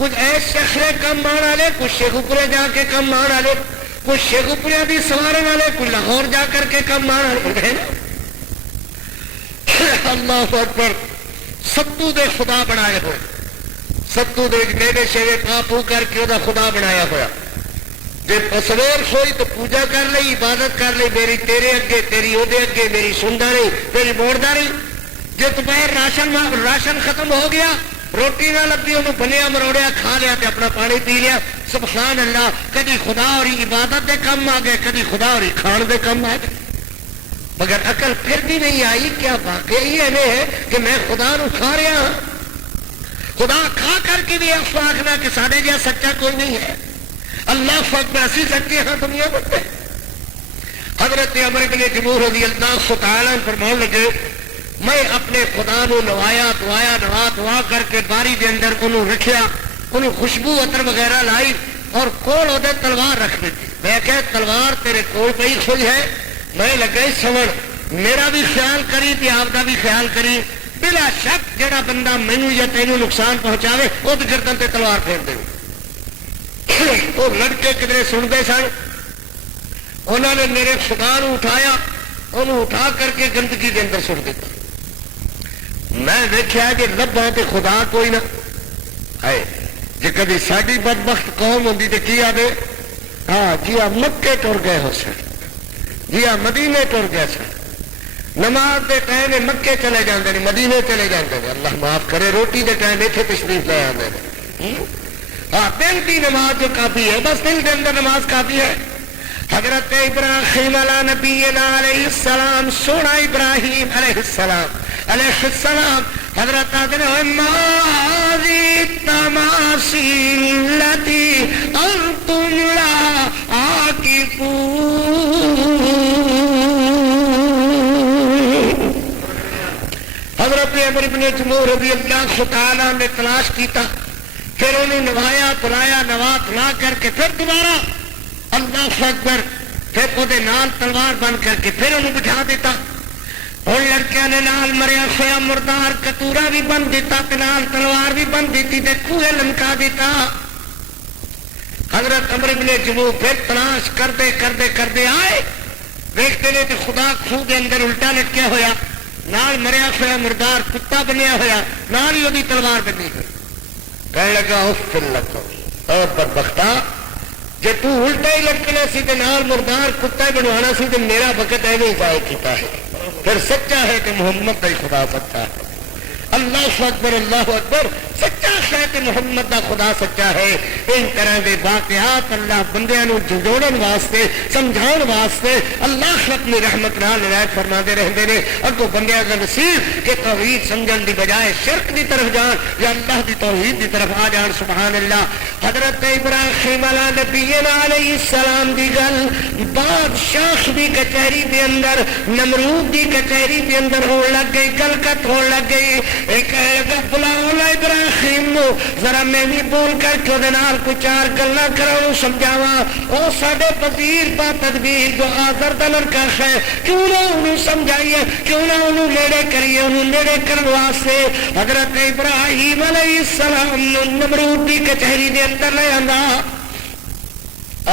کچھ ایس شخص نے کم آن والے، کچھ شیخ اوپرے جا کے کم آن والے، کچھ شیخ اوپرے بھی سوارن والے، کچھ لاہور جا کر کے کم آن والے. اللہ اکبر. ستو دے خدا بنائے ہوئے، ستو دے میرے شیوے پاپو کر کے وہ خدا بنایا ہوا. جی سویر ہوئی تو پوجا کر لی، عبادت کر لی، میری تیرے اگے، تیری وہ اگے، میری سندا رہی، تیری موڑدا رہی. جی دوپہر راشن ختم ہو گیا، روٹی نہ لگی، انہوں بنیا مروڑیا کھا لیا تے اپنا پانی پی لیا. سبحان اللہ. کدی خدا اور عبادت دے کم آ گئے، کدی خدا اور کھان دے کم آ گئے. مگر عقل پھر بھی نہیں آئی. کیا واقعی ہے کہ میں خدا نو کھا رہا ہوں؟ خدا کھا کر کے بھی آخنا کہ سارے جہاں سچا کوئی نہیں ہے. اللہ اکبر. اسی سچے ہاں دنیا میں. حضرت عمر بن جموح رضی اللہ تعالیٰ فرمان لگے میں اپنے خدا نو نوایا دعایا نوا دعا کر کے باری دے اندر انہوں رکھیا، انہوں خوشبو عطر وغیرہ لائی اور کول ادھر تلوار رکھ دی. میں کہ تلوار تیرے کول پئی ہوئی ہے. میں لگا سمجھ میرا بھی خیال کری تے آپ دا بھی خیال کری. بلا شک جڑا بندہ مینوں یا تینوں نقصان پہنچاوے وہ گردن تے تلوار پھیر دے. وہ لڑکے کدھر سنتے سن، انہوں نے میرے خدا نو اٹھایا، انہوں اٹھا کر کے گندگی کے اندر سٹ دیتا. میں دیکھا کہ لبا تے خدا کوئی نہ ہے. جی کبھی ساری بدبخت قوم ہوتی تو کی آدھے ہاں جی آپ مکے ٹر گئے ہو سر، جی آپ مدینے ٹر گئے سر. نماز دے ٹائم مکے چلے جاندے نے، مدینے چلے جاندے نے. اللہ معاف کرے. روٹی دے ٹائم اتنے تشریف لے آتے ہیں. ہاں دل کی نماز جو کافی ہے، بس دل کے اندر نماز کافی ہے. حضرت ابراہیم علیہ نبینا علیہ السلام، سونا ابراہیم علیہ السلام حضرت آدھنے ماذی تماثیل التی انتم لا عاکفون. حضرت عمر بن جموح رضی اللہ تعالیٰ نے تلاش کیتا، پھر انہوں نوایا پلایا، نوا پلا کر کے پھر دوبارہ اللہ اکبر، پھر وہ نال تلوار بن کر کے پھر انہوں بٹھا دیتا. اور لڑکیاں نے نال مریا ہویا مردار کتورا بھی بن دیتا تے نال تلوار بھی بن دیتی تے کوہے لمکا دیتا. حضرت عمر بن جموح پھر تلاش کرتے کرتے کرتے آئے، دیکھتے نے تو خدا خوہ کے اندر الٹا لٹکیا ہویا، نال مریا ہویا مردار کتا بنیا ہویا، نال ہی وہی تلوار بنی ہوئی. کہنے لگا اف لکو اور بدبختہ، جے تو الٹا ہی لٹکنا سی تے نال مردار کتا ہی بنوانا سی تے میرا وقت ایویں ہی ضائع کیتا ہے. پھر سچا ہے کہ محمد کا ہی خدا سچا ہے. اللہ اکبر اللہ اکبر. سچا ہے کہ محمد کا خدا سچا ہے. ان طرح کے واقعات اللہ بندیاں نو جوڑن واسطے، سمجھاؤن واسطے اللہ اپنی رحمت نال عنایت فرماتے رہتے ہیں. اگوں بندیاں کا نصیب کہ توحید سمجھن دی بجائے شرک دی طرف جان یا اللہ دی توحید دی طرف آ جان. سبحان اللہ. حضرت ابراہیم علیہ نبینا علیہ السلام دی گل بادشاہ دی کچہری دے اندر، نمرود دی کچہری دے اندر ہون لگ گئی، گلکت ہون لگ گئی. ایک بلاؤ ابراہیم نو ذرا میں بھی بول کر کے نال کو چار گلا کرا سمجھاوا. او ساڈے وزیر با تدبیر جو آزر دا لڑکا ہے، کیوں نہ انہوں سمجھائیے، کیوں نہ انہوں نیڑے کریے. انہوں نیڑے کرن واسطے حضرت ابراہیم علیہ السلام نمرود دی کچہری دے اندر لے آندا.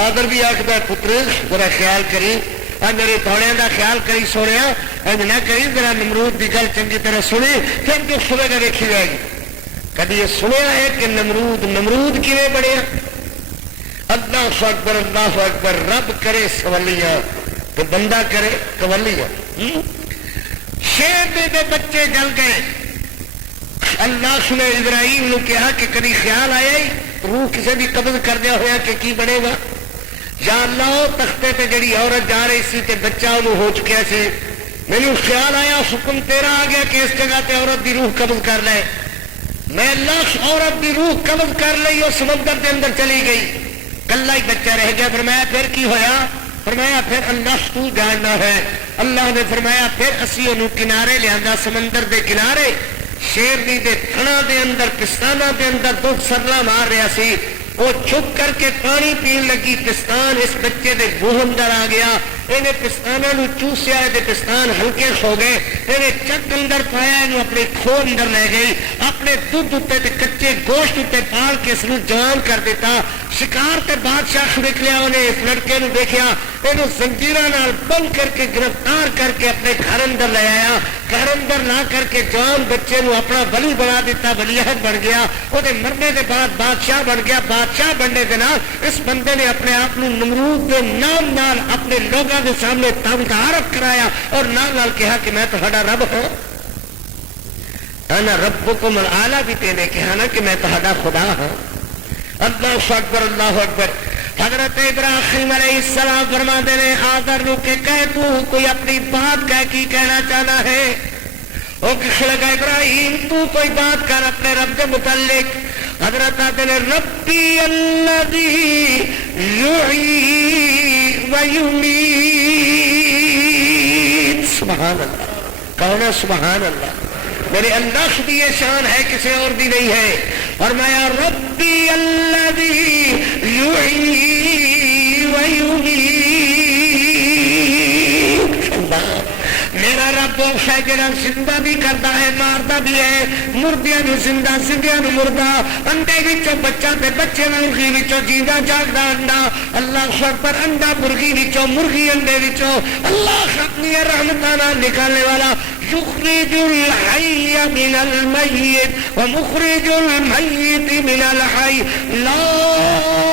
آدر بھی آخدا پتر ذرا خیال کری، میرے تھوڑے کا خیال کری سونے، اج نہ کری ذرا نمرود کی گل چنگی طرح سنی، پھر جو سنے گا دیکھی جائے گی. کبھی یہ سنیا ہے کہ نمرود کیویں بنیا؟ اللہ اکبر اللہ اکبر. رب کرے سولیاں تو بندہ کرے قولیاں. شیر دے بچے جل گئے. اللہ نے ابراہیم نے کہا کہ کبھی خیال آیا ہی روح کسی بھی قبض کر دیا ہوا کہ کی بنے گا؟ یا اللہ تختے پہ جڑی عورت جا رہی سی تے بچہ انہوں ہو چکیا سی، میرے خیال آیا حکم تیرا آ گیا کہ اس جگہ تے عورت دی روح قبض کر لے. میں اللہ عورت دی روح قبض کر لی اور سمندر کے اندر چلی گئی، کلا ہی بچہ رہ گیا. فرمایا پھر کی ہویا؟ فرمایا پھر اللہ تو جاننا ہے. اللہ نے فرمایا پھر اسی انہوں کنارے لیا، سمندر دے کنارے شیرنی دے تھنا دے اندر پستانہ دے اندر دودھ سرلا مار رہا سی. وہ چھپ کر کے پانی پین لگی، پستان اس بچے دے منہ اندر آ گیا. انہیں پستانہ نو چوسیا، یہ پستان ہلکے ہو گئے. انہیں چک اندر پایا، انہوں اپنے کھو اندر لے گئی، اپنے اپنے دودھ اتنے تے کچے گوشت اتنے پال کے اس نو جوان کر دیتا. شکار تے بادشاہ نکلیا, انہیں اس لڑکے نو دیکھیا, اینو زنجیراں نال بند کر کے گرفتار کر کے اپنے گھر اندر لے آیا. گھر اندر لا کر کے جوان بچے نو اپنا ولی بنا دیتا, ولیعہد بن گیا. وہ مرنے کے بعد بادشاہ بن گیا. بادشاہ بننے کے نال اس بندے نے اپنے آپ کو نمرود کے نام نال اپنے لوگوں کے سامنے تعارف کرایا اور نال نال کہا کہ میں تہاڈا رب ہوں. انا ربکم الاعلی بھی تے نے کہا نا کہ میں تہاڈا خدا ہوں. اللہ اکبر اللہ اکبر. حضرت ابراہیم علیہ السلام فرماتے ہیں آذر نو کہ کہہ تو کوئی اپنی بات کہہ کی کہنا چاہنا ہے. وہ کہنے لگا ابراہیم تو کوئی بات کر اپنے رب کے متعلق. حضرت آتے نے ربی الذی یحیی و یمیت. سبحان اللہ. کون ہے سبحان اللہ؟ میرے اللہ کی یہ شان ہے, کسی اور بھی نہیں ہے. اور میں ربی الذی یحیی و یمیت. میرا رب وہ ہے جڑا زندہ بھی کرتا ہے مارتا بھی ہے, مردیاں نو زندہ زندیاں نو مردہ, انڈے وچوں بچہ تے بچے مرغی وچوں جیندا جاگدا انڈا. اللہ اکبر. انڈا مرغی وچوں مرغی انڈے وچوں. اللہ اپنی رحمتاں نال نکالنے والا. یخرج الحی من المیت ومخرج المیت من الحی لا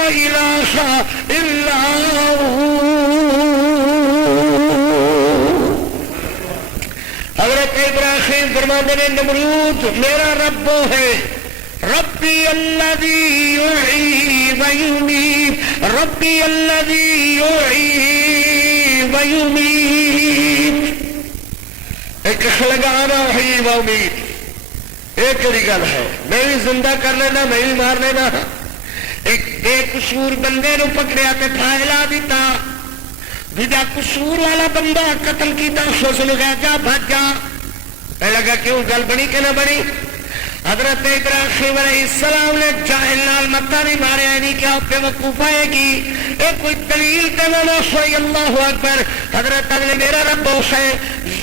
الہ الا هو. حضرت ابراہیم فرماتے ہیں نمرود میرا رب وہ ہے. ربی الذی یحیی و یمیت. ربی الذی یحیی و یمیت. ایک لگانا احیی و امیت. ایک کیڑی گل ہے, میں بھی زندہ کر لینا میں بھی مار لینا. ایک بے قصور بندے نو پکڑیا تے پھیلا دیتا. دوجا قصور والا بندہ قتل کیتا, سوچ لگا جا بھج جا. اے لگا کیوں گل بنی کہ نہ بنی. حضرت ابراہیم علیہ السلام نے جاہل نال متا نہیں ماریا, نہیں کیا بے وقوف آئے گی. ایک کوئی دلیل دینا نہ سوئی. اللہ اکبر. حضرت نے میرا رب ہے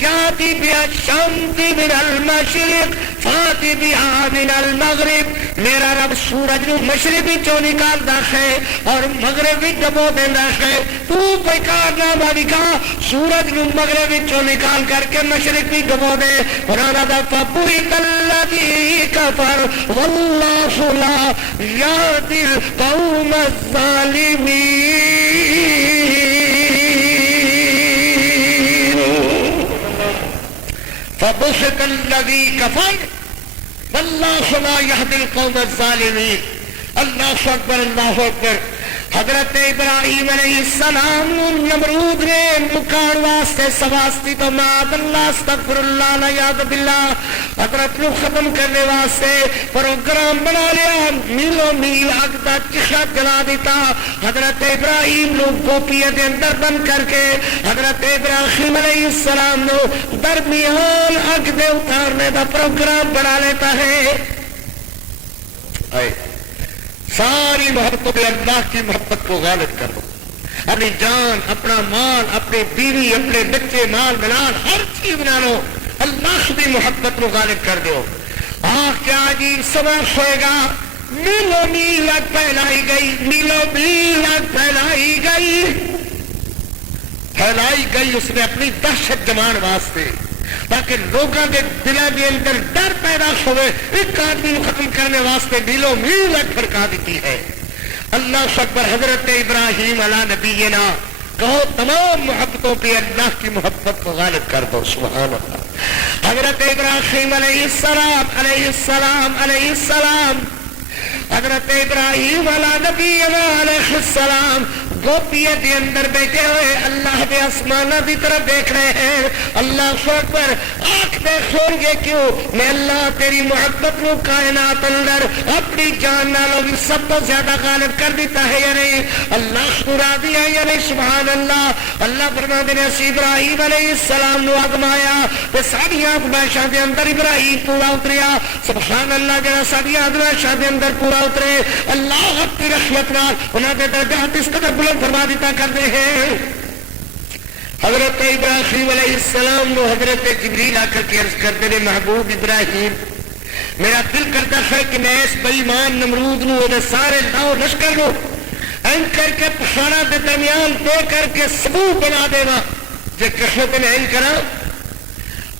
یاتی بیا شمسی من المشرق فاتی بیا من المغرب. میرا رب سورج نو مشرق وچوں نکالدا ہے اور مغرب وچ ڈبو دیندا ہے. تو کوئی کارنامہ دکھا, سورج نو مغرب وچوں نکال کر کے مشرق وچ ڈبو دے. قرآن دا فبہت الذی کفر واللہ لا یہدی القوم الظالمین. فبہت الذی کفر واللہ لا یہدی القوم الظالمین. اللہ اکبر اللہ اکبر. حضرت ابراہیم علیہ السلام نمرود نے مکان واسطے سواستی تو معاذ اللہ استغفر اللہ نیاذ باللہ حضرت نو ختم کرنے واسطے پروگرام بنا لیا. میلوں میل اگ دا چشا جلا دیتا. حضرت ابراہیم نو گوپیے دے اندر بند کر کے حضرت ابراہیم علیہ السلام نو درمیان اگ دے اتارنے دا پروگرام بنا لیتا ہے. ساری محبتوں میں اللہ کی محبت کو غالب کر دو. اپنی جان, اپنا مال, اپنی بیوی, اپنے بچے, مال ملال ہر چیز بنا لو, اللہ کی محبت کو غالب کر دو. کیا عجیب سبق ہوئے گا. میلوں میل اگ پھیلائی گئی, میلوں میل اگ پھیلائی گئی. اس نے اپنی دہشت جمان واسطے تاکہ لوگوں کے دلوں کے اندر ڈر پیدا ہوئے, ایک آدمی کو ختم کرنے واسطے میلوں میل اگ بھڑکا دیتی ہے. اللہ اکبر. حضرت ابراہیم علی نبینا کہو تمام محبتوں پہ اللہ کی محبت کو غالب کر دو. سبحان اللہ. حضرت ابراہیم علیہ السلام علیہ السلام علیہ السلام حضرت ابراہیم علی نبینا علیہ السلام گوپیے کے اندر بیٹھے ہوئے اللہ کے آسمانہ کی طرف دیکھ رہے ہیں. اللہ اکبر. آنکھ دے کھول گے کیوں؟ میں اللہ تیری محبت نو کائنات اندر اپنی جان نالوں بھی سب تو زیادہ غالب کر دیتا ہے یا نہیں؟ اللہ کو راضی ہے یا نہیں؟ سبحان اللہ. اللہ فرماتے ہیں ابراہیم علیہ السلام نو آزمایا تے ساری آزمائشاں دے اندر ابراہیم پورا اتریا. سبحان اللہ. جڑا ساری آزمائشاں دے اندر پورا اترے اللہ کی رحمت نال انہاں دے درجات اس قدر بلند فرما دیتا کرتے ہیں. حضرت ابراہیم علیہ السلام نو حضرت جبریل آ کر کے عرض کرتے ہیں محبوب ابراہیم میرا دل کرتا ہے کہ میں اس بےمان نمرود نو سارے لاؤ لشکر نو این کر کے پخانا دے درمیان دے کر کے سبو بنا دینا جے قسمت نے این کرا.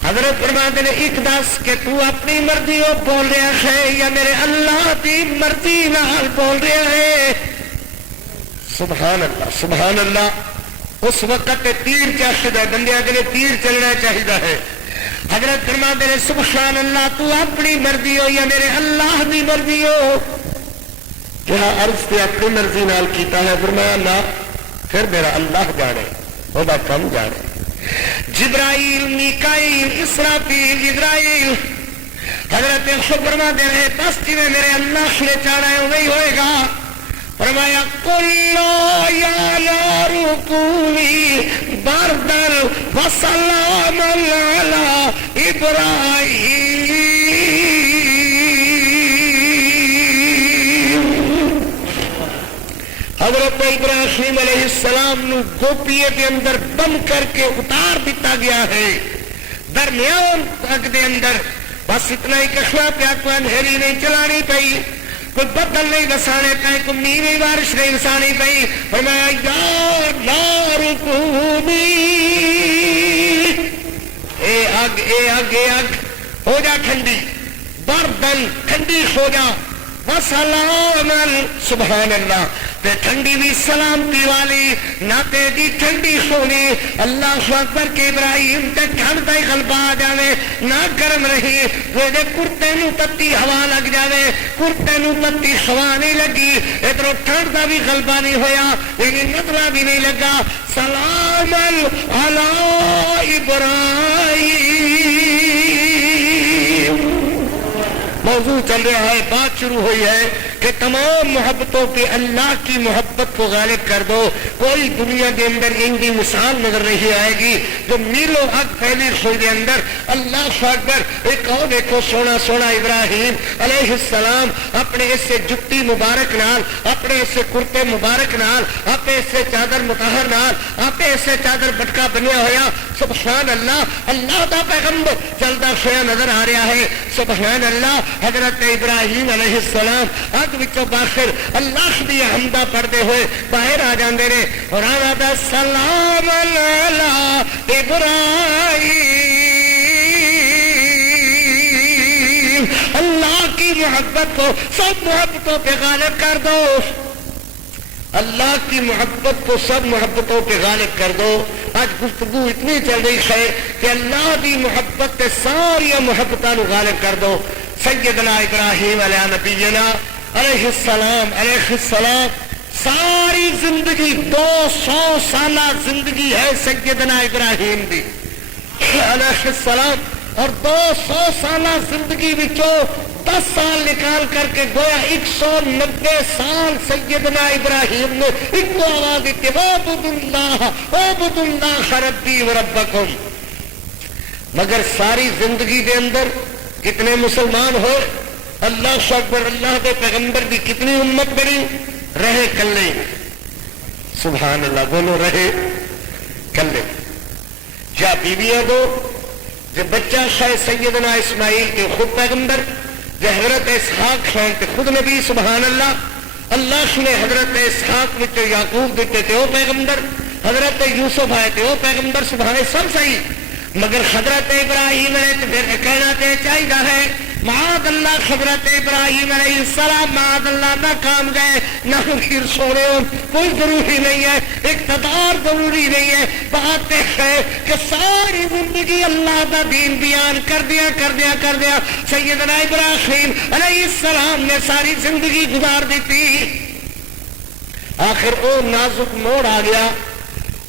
حضرت فرماتے نے ایک دس کہ تو اپنی مرضی ہو بول رہا ہے یا میرے اللہ کی مرضی نال بول رہا ہے. سبحان اللہ سبحان اللہ. اس وقت تیر چاہیے بندے کے لیے تیر چلنا چاہیے ہے. حضرت فرماتے نے سبحان اللہ تو اپنی مرضی ہو یا میرے اللہ کی مرضی ہو. جہاں عرض پہ اپنی مرضی نال کیتا ہے فرمایا نہ پھر میرا اللہ جانے وہ کم جانے. جبرائیل میکائیل اسرافیل اسرائیل حضرت خود فرماتے رہے بس جی میرے اللہ نے چاہنا ہے وہی ہوئے گا. فرمایا کلا یا نار کونی باردن وسلام علی ابراہیم. حضرت ابراہیم علیہ السلام نو گوپیے کے اندر بند کر کے اتار دیتا گیا ہے درمیان تک دے اندر. بس اتنا ہی کشوا پیا کوئی اندھیری نہیں چلانی پئی کوئی بدل نہیں وسانے پے کوئی میویں بارش نہیں وسانی پئی. فرمایا یا نار کونی اے اگ اے اگ اے اگ ہو جا ٹھنڈی بردن ٹھنڈی ہو جا وسلام. سبحان اللہ. تے ٹھنڈی بھی سلامتی والی نہ تیری ٹھنڈی سونی. اللہ اکبر کے ابراہیم تے ٹھنڈ دا ہی غلبہ آ جاوے نہ گرم رہی دے کرتے نو تتی ہوا لگ جاوے کرتے نو تتی ہوا نہیں لگی ادھر ٹھنڈ دا بھی غلبہ نہیں ہویا یعنی نظرہ بھی نہیں لگا. سلام علی ابراہیم. موضوع چل رہا ہے بات شروع ہوئی ہے کہ تمام محبتوں پہ اللہ کی محبت کو غالب کر دو. کوئی دنیا کے اندر ان کی مثال نظر نہیں آئے گی جو میلوں حق پھیلی ہوئی کے اندر. اللہ اکبر. ایک اور دیکھو سونا سونا ابراہیم علیہ السلام اپنے اس سے جتی مبارک نال اپنے اس سے کرتے مبارک نال اپنے اس سے چادر مطہر نال اپنے اس سے چادر بٹکا بنیا ہوا. سبحان اللہ. اللہ دا پیغمبر چلتا ہوا نظر آ رہا ہے. سبحان اللہ. حضرت ابراہیم علیہ السلام اگ وچوں باخر اللہ دی حمدہ پڑھتے ہوئے باہر آ جاندے نے اور آنا سلام علی ابراہیم. اللہ کی محبت کو سب محبتوں پہ غالب کر دو. اللہ کی محبت کو سب محبتوں پہ غالب کر دو. آج گفتگو اتنی چل رہی ہے کہ اللہ کی محبت پہ ساری محبتوں غالب کر دو. سیدنا ابراہیم علیہ نبینا علیہ السلام ساری زندگی 200 سالہ زندگی ہے سیدنا ابراہیم دی علیہ السلام اور 200 سالہ زندگی وچوں 10 سال نکال کر کے گویا 190 سال سیدنا ابراہیم نے ایک کو آواز دی کہ عبد اللہ ربی و ربکم. مگر ساری زندگی دے اندر کتنے مسلمان ہو. اللہ اکبر. اللہ کے پیغمبر کی کتنی امت بڑی رہے کلے. سبحان اللہ. بولو رہے کلے. یا بیویاں دو جو بچہ شاید سیدنا اسماعیل کے خود پیغمبر جو حضرت اسحاق ہیں کہ خود نبی. سبحان اللہ. اللہ نے حضرت اسحاق وچ یعقوب دیتے تھے وہ پیغمبر حضرت یوسف آئے تھے وہ پیغمبر. سبحان سب صحیح. مگر حضرت ابراہیم علیہ کہنا چاہیے ہے معاذ اللہ. حضرت ابراہیم علیہ السلام معاذ اللہ نہ کام گئے نہ پھر سونے کوئی ضروری نہیں ہے اقتدار ضروری نہیں ہے. بات ہے کہ ساری زندگی اللہ کا دین بیان کر دیا سیدنا ابراہیم علیہ السلام نے ساری زندگی گزار دی تھی. آخر وہ نازک موڑ آ گیا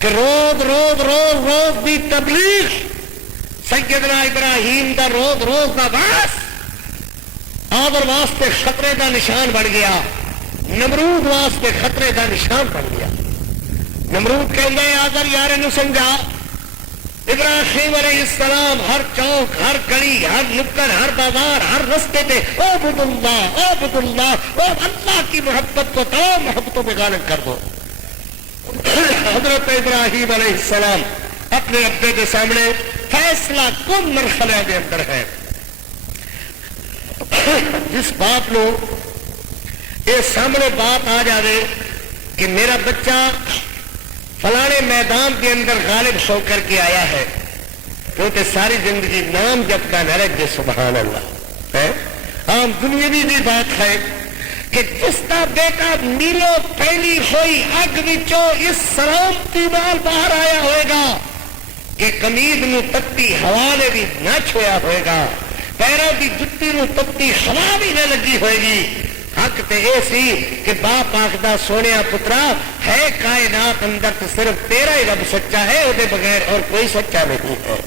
کہ روز بھی تبلیغ سیدنا ابراہیم دا روز دا باس آدر واسطے خطرے دا نشان بن گیا. نمرود واسطے خطرے دا نشان بن گیا. نمرود کہندے آدر یار نو سمجھا. ابراہیم علیہ السلام ہر چوک ہر گلی ہر نکڑ ہر بازار ہر رستے پہ عبد اللہ اللہ کی محبت کو تمام محبتوں پہ غالب کر دو. حضرت ابراہیم علیہ السلام اپنے ابے کے سامنے فیصلہ کن مرحلے کے اندر ہے. جس باپ نو یہ سامنے بات آ جائے کہ میرا بچہ فلانے میدان کے اندر غالب ہو کر کے آیا ہے تو ساری زندگی نام جپتا نہ رکھ سبحان اللہ ہے. عام دنیاوی بھی بات ہے کہ جس کا بیٹا نیلو پھیلی ہوئی اگ وچوں اس سلامتی نال باہر آیا ہوئے گا کہ قمیض نو تتی ہوا نے بھی نہ چھویا ہوئے گا, پیروں کی جتی نو تتی ہوا بھی نہ لگی ہوئے گی. حق تے اے سی کہ باپ آخدا سونیا پترا ہے کائنات اندر تو صرف تیرا ہی رب سچا ہے, وہ بغیر اور کوئی سچا نہیں ہے.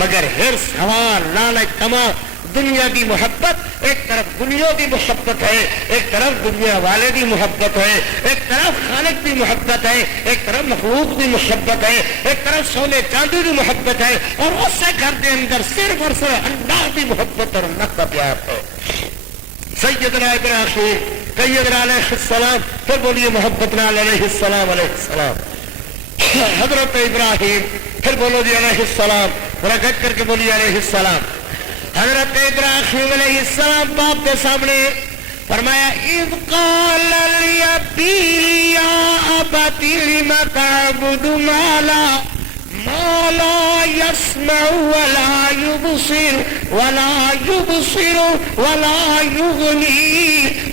مگر ہرس ہوا لالچ تما دنیا کی محبت, ایک طرف دنیا کی محبت ہے, ایک طرف دنیا والے کی محبت ہے, ایک طرف خالق کی محبت ہے, ایک طرف مخلوق کی محبت ہے, ایک طرف سونے چاندی کی محبت ہے, اور اس سے گھر کے اندر صرف اور صرف اللہ کی محبت اور اللہ کا پیار ہے. سیدنا ابراہیم سیدنا علیہ السلام, پھر بولیے محبت نال علیہ السلام علیہ السلام. حضرت ابراہیم, پھر بولو جی علیہ السلام, ذرا گج کر کے بولیے علیہ السلام. حضرت ابراہیم علیہ السلام باپ کے سامنے فرمایا اذ قال لأبيه يا أبت لم تعبد ما لا يسمع ولا يبصر ولا يغني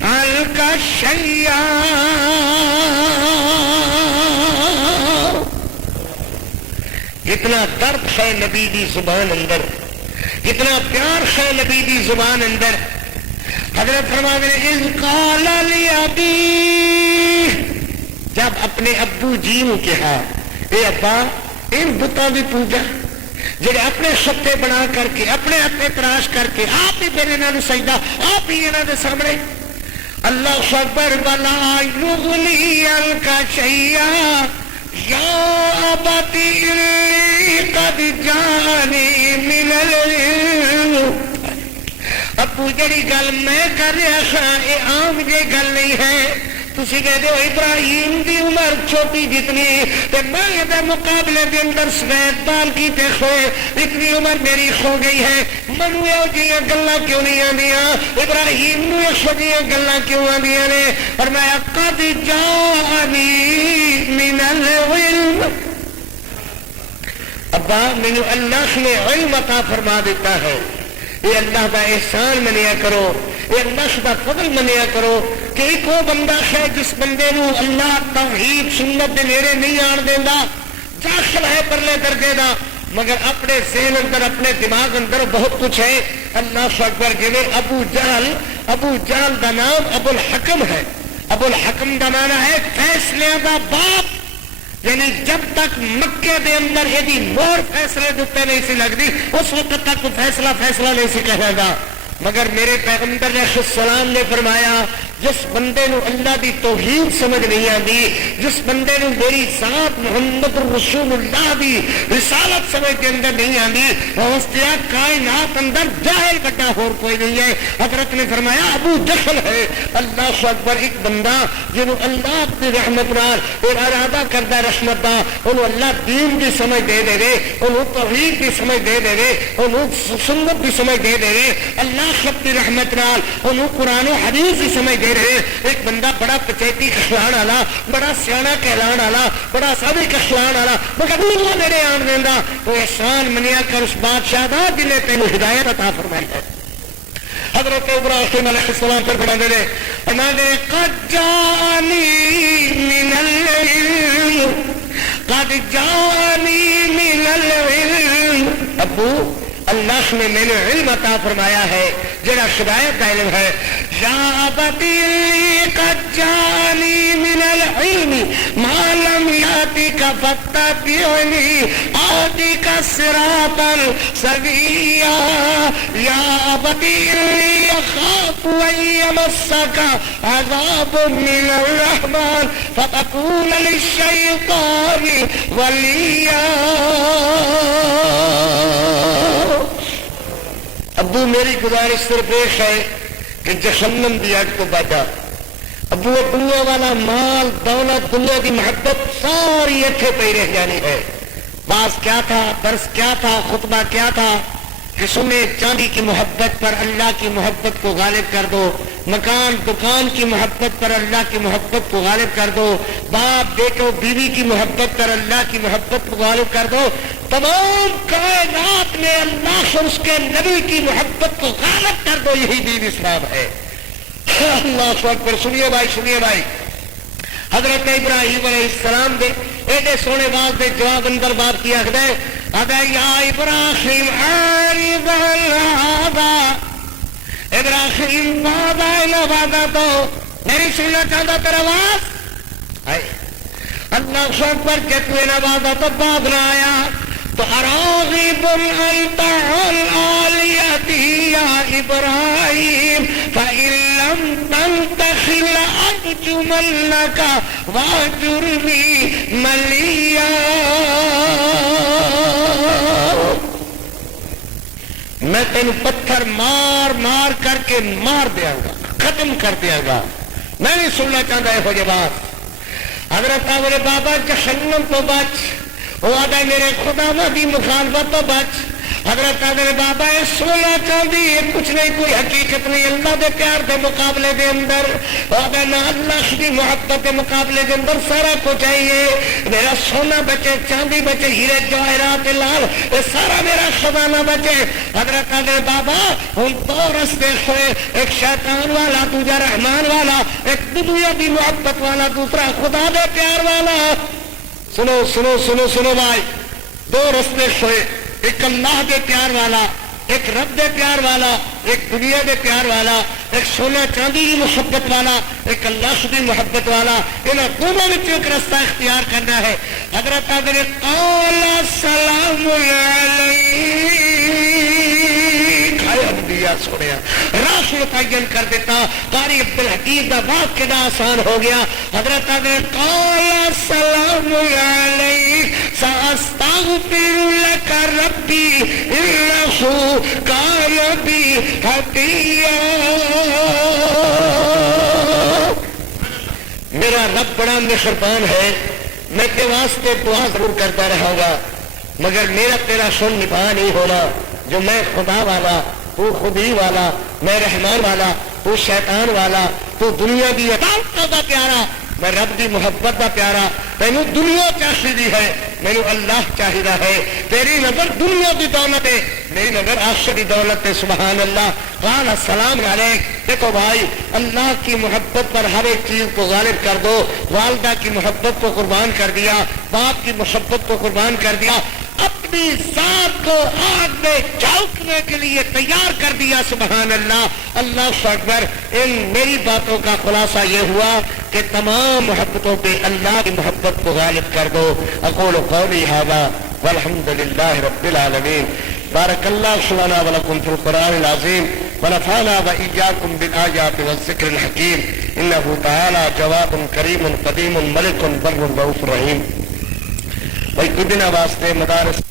عنك شيئا. کتنا درد ہے نبی دی زبان اندر, کتنا پیار ہے نبی دی زبان اندر. حضرت فرماتے ہیں اذ قال لأبی, جب اپنے ابو جی نے کہا اے ابا ان بتوں کی پوجا جڑے اپنے ستے بنا کر کے اپنے ہاتھیں تراش کر کے آپ ہی پھر انہوں نے سجدہ آپ ہی انہوں نے سامنے. اللہ اکبر ولا یغنی عنک شیئا یا ابت انی قد جانی من العلم. ابو جڑی گل میں کر رہا ہاں یہ عام یہ گل نہیں ہے. تسی کہتے ہو ابراہیم دی عمر چھوٹی جتنی تے میں دے مقابلے دے اندر سفید بال کیتے ہوئے اتنی عمر میری ہو گئی ہے, منو یہ جیاں گلاں کیوں نہیں آندیاں, ابراہیم نو یہ جیاں گلاں کیوں آندیاں نے. اور میں قد جاءنی من العلم, ابا مینوں اللہ نے علم عطا فرما دیتا ہے. یہ اللہ کا احسان منیا کرو, یہ اللہ کا فضل منیا کرو کہ ایک وہ بندہ ہے جس بندے نو اللہ توحید سنت دے نیڑے نہیں آن دیندا, داخل ہے پرلے درجے دا, مگر اپنے ذہن اندر اپنے دماغ اندر بہت کچھ ہے. اللہ اکبر. جویں ابو جہل دا نام ابو الحکم ہے. ابو الحکم دا معنی ہے فیصلے دا باپ, یعنی جب تک مکے دے اندر یہ مور فیصلے دیتے نہیں سی لگتی اس وقت تک فیصلہ نہیں سی کہے گا. مگر میرے پیغمبر علیہ السلام نے فرمایا جس بندے نو اللہ دی توحید سمجھ نہیں آتی, جس بندے نو میری ذات محمد رسول اللہ دی رسالت سمجھ کے اندر نہیں آتی, اس کائنات اندر جاہل بڑا اور کوئی نہیں ہے. حضرت نے فرمایا ابو جہل ہے. اللہ اکبر. ایک بندہ جنہوں اللہ اپنی رحمت نال اور ارادہ کردہ رحمت دا انہوں اللہ دین کی سمجھ دے دے رہے, انہوں توحید کی سمجھ دے دے رہے, انہوں سنت کی سمجھ دے دے رہے, اللہ اپنی رحمت نال انہوں قرآن و حدیث کی سمجھ دے رہے. ایک بندہ بڑا پچیتی کھلان والا, بڑا سیاح کہلان والا, بڑا سابی کھلان والا, مگر اللہ میرے آن دینا تو احسان منیا کر اس بادشاہ دا جن نے تینوں ہدایت عطا فرمائی ہے. حضرت ابراہیم علیہ السلام پر بڑا دے قد جانی من العلم, قد جانی من العلم. ابو اللہ نے میں نے علم عطا فرمایا ہے جڑا ہدایت کا علم ہے. یا ابتی قد جانی من العلم ما لم یاتک فاتبعنی اهدک صراطا سویا. یا ابتی انی اخاف ان یمسک عذاب من الرحمن فتکون للشیطان ولیا. ابو میری گزارش صرف ایک ہے کہ جہنم دی آگ تو بچا. ابو دنیا والا مال دولت دنیا کی محبت ساری اتنے پہ رہ جانی ہے. باز کیا تھا, درس کیا تھا, خطبہ کیا تھا, کہ سونے چاندی کی محبت پر اللہ کی محبت کو غالب کر دو، مکان دکان کی محبت پر اللہ کی محبت کو غالب کر دو، باپ بیٹوں بیوی کی محبت پر اللہ کی محبت کو غالب کر دو، تمام کائنات میں اللہ اور اس کے نبی کی محبت کو غالب کر دو، یہی دین اسلام ہے۔ اللہ اکبر۔ سنیے بھائی، سنیے بھائی، حضرت ابراہیم علیہ السلام دے ایڈے سونے باز دے جواب اندر بات کیا ہے ادا یا ابراہیم ابراہیم وعدہ تو میری سننا چاہتا تیرا آواز اللہ اکبر کہ تو نہ وعدہ تو بعد نہ آیا تو اراغب انت عن آلیتی یا ابراہیم فإن لم تنتخ لأرجمنک واہجرنی ملیا۔ میں تینوں پتھر مار مار کر کے مار دیا گا، ختم کر دیا گا۔ میں نہیں سننا چاہتا ہے یہ بات۔ حضرت میرے بابا جہنم تو بچ، وہ آدھا میرے خدا دی مخالفت تو بچ۔ حضرت میرے بابا سونا چاندی یہ کچھ نہیں، کوئی حقیقت نہیں اللہ دے پیار دے مقابلے دے اندر، آدھا نہ اللہ کی محبت کے مقابلے دے اندر سارا کچھ چاہیے۔ میرا سونا بچے، چاندی بچے، ہیرے جواہرات لال، یہ سارا میرا خزانہ بچے۔ حضرت میرے بابا ہم دو رستے ہوئے، ایک شیطان والا، دوسرا رحمان والا، ایک دنیا کی محبت والا، دوسرا خدا دے پیار والا۔ سنو سنو سنو سنو بھائی، دو رستے ہوئے، ایک اللہ دے پیار والا، ایک رب دے پیار والا، ایک دنیا دے پیار والا، ایک سونا چاندی کی محبت والا، ایک اللہ کی محبت والا۔ انہیں دونوں میں ایک رستہ اختیار کرنا ہے۔ حضرت قال السلام سوڑیا راس متعین کر دیتا، قاری عبدالحکیم دا بات کنا آسان ہو گیا۔ حضرت قال السلام علیک ساستغفر لک ربی انہ کان بی حفیا۔ میرا رب بڑا مہربان ہے، میں کے واسطے دعا ضرور کرتا رہا گا، مگر میرا تیرا سن نبھا نہیں ہونا۔ جو میں خدا والا، تو خودی والا، میں رحمان والا، تو شیطان والا، تو دنیا دی عدالت دا پیارا، میں رب دی محبت دا پیارا۔ تینوں دنیا چاہیے ہے، مینوں اللہ چاہیے ہے۔ تیری نظر دنیا دی دولت ہے، میری نظر آخرت دی دولت ہے۔ سبحان اللہ۔ قال السلام علیک۔ دیکھو بھائی، اللہ کی محبت پر ہر ایک چیز کو غالب کر دو۔ والدہ کی محبت کو قربان کر دیا، باپ کی محبت کو قربان کر دیا، اپنی ذات کو آگ میں جھونکنے کے لیے تیار کر دیا۔ سبحان اللہ۔ اللہ اکبر۔ ان میری باتوں کا خلاصہ یہ ہوا کہ تمام محبتوں پہ اللہ کی محبت کو غالب کر دو۔ اقول قولی ھذا والحمد للہ رب العالمین۔ بارک اللہ لنا ولکم فی القرآن العظیم ونفعنا وإیاکم بالآیات والذکر الحکیم انہ تعالی جواد کریم قدیم ملک بر رؤوف رحیم۔ بھائی کچھ دن واسطے مدارس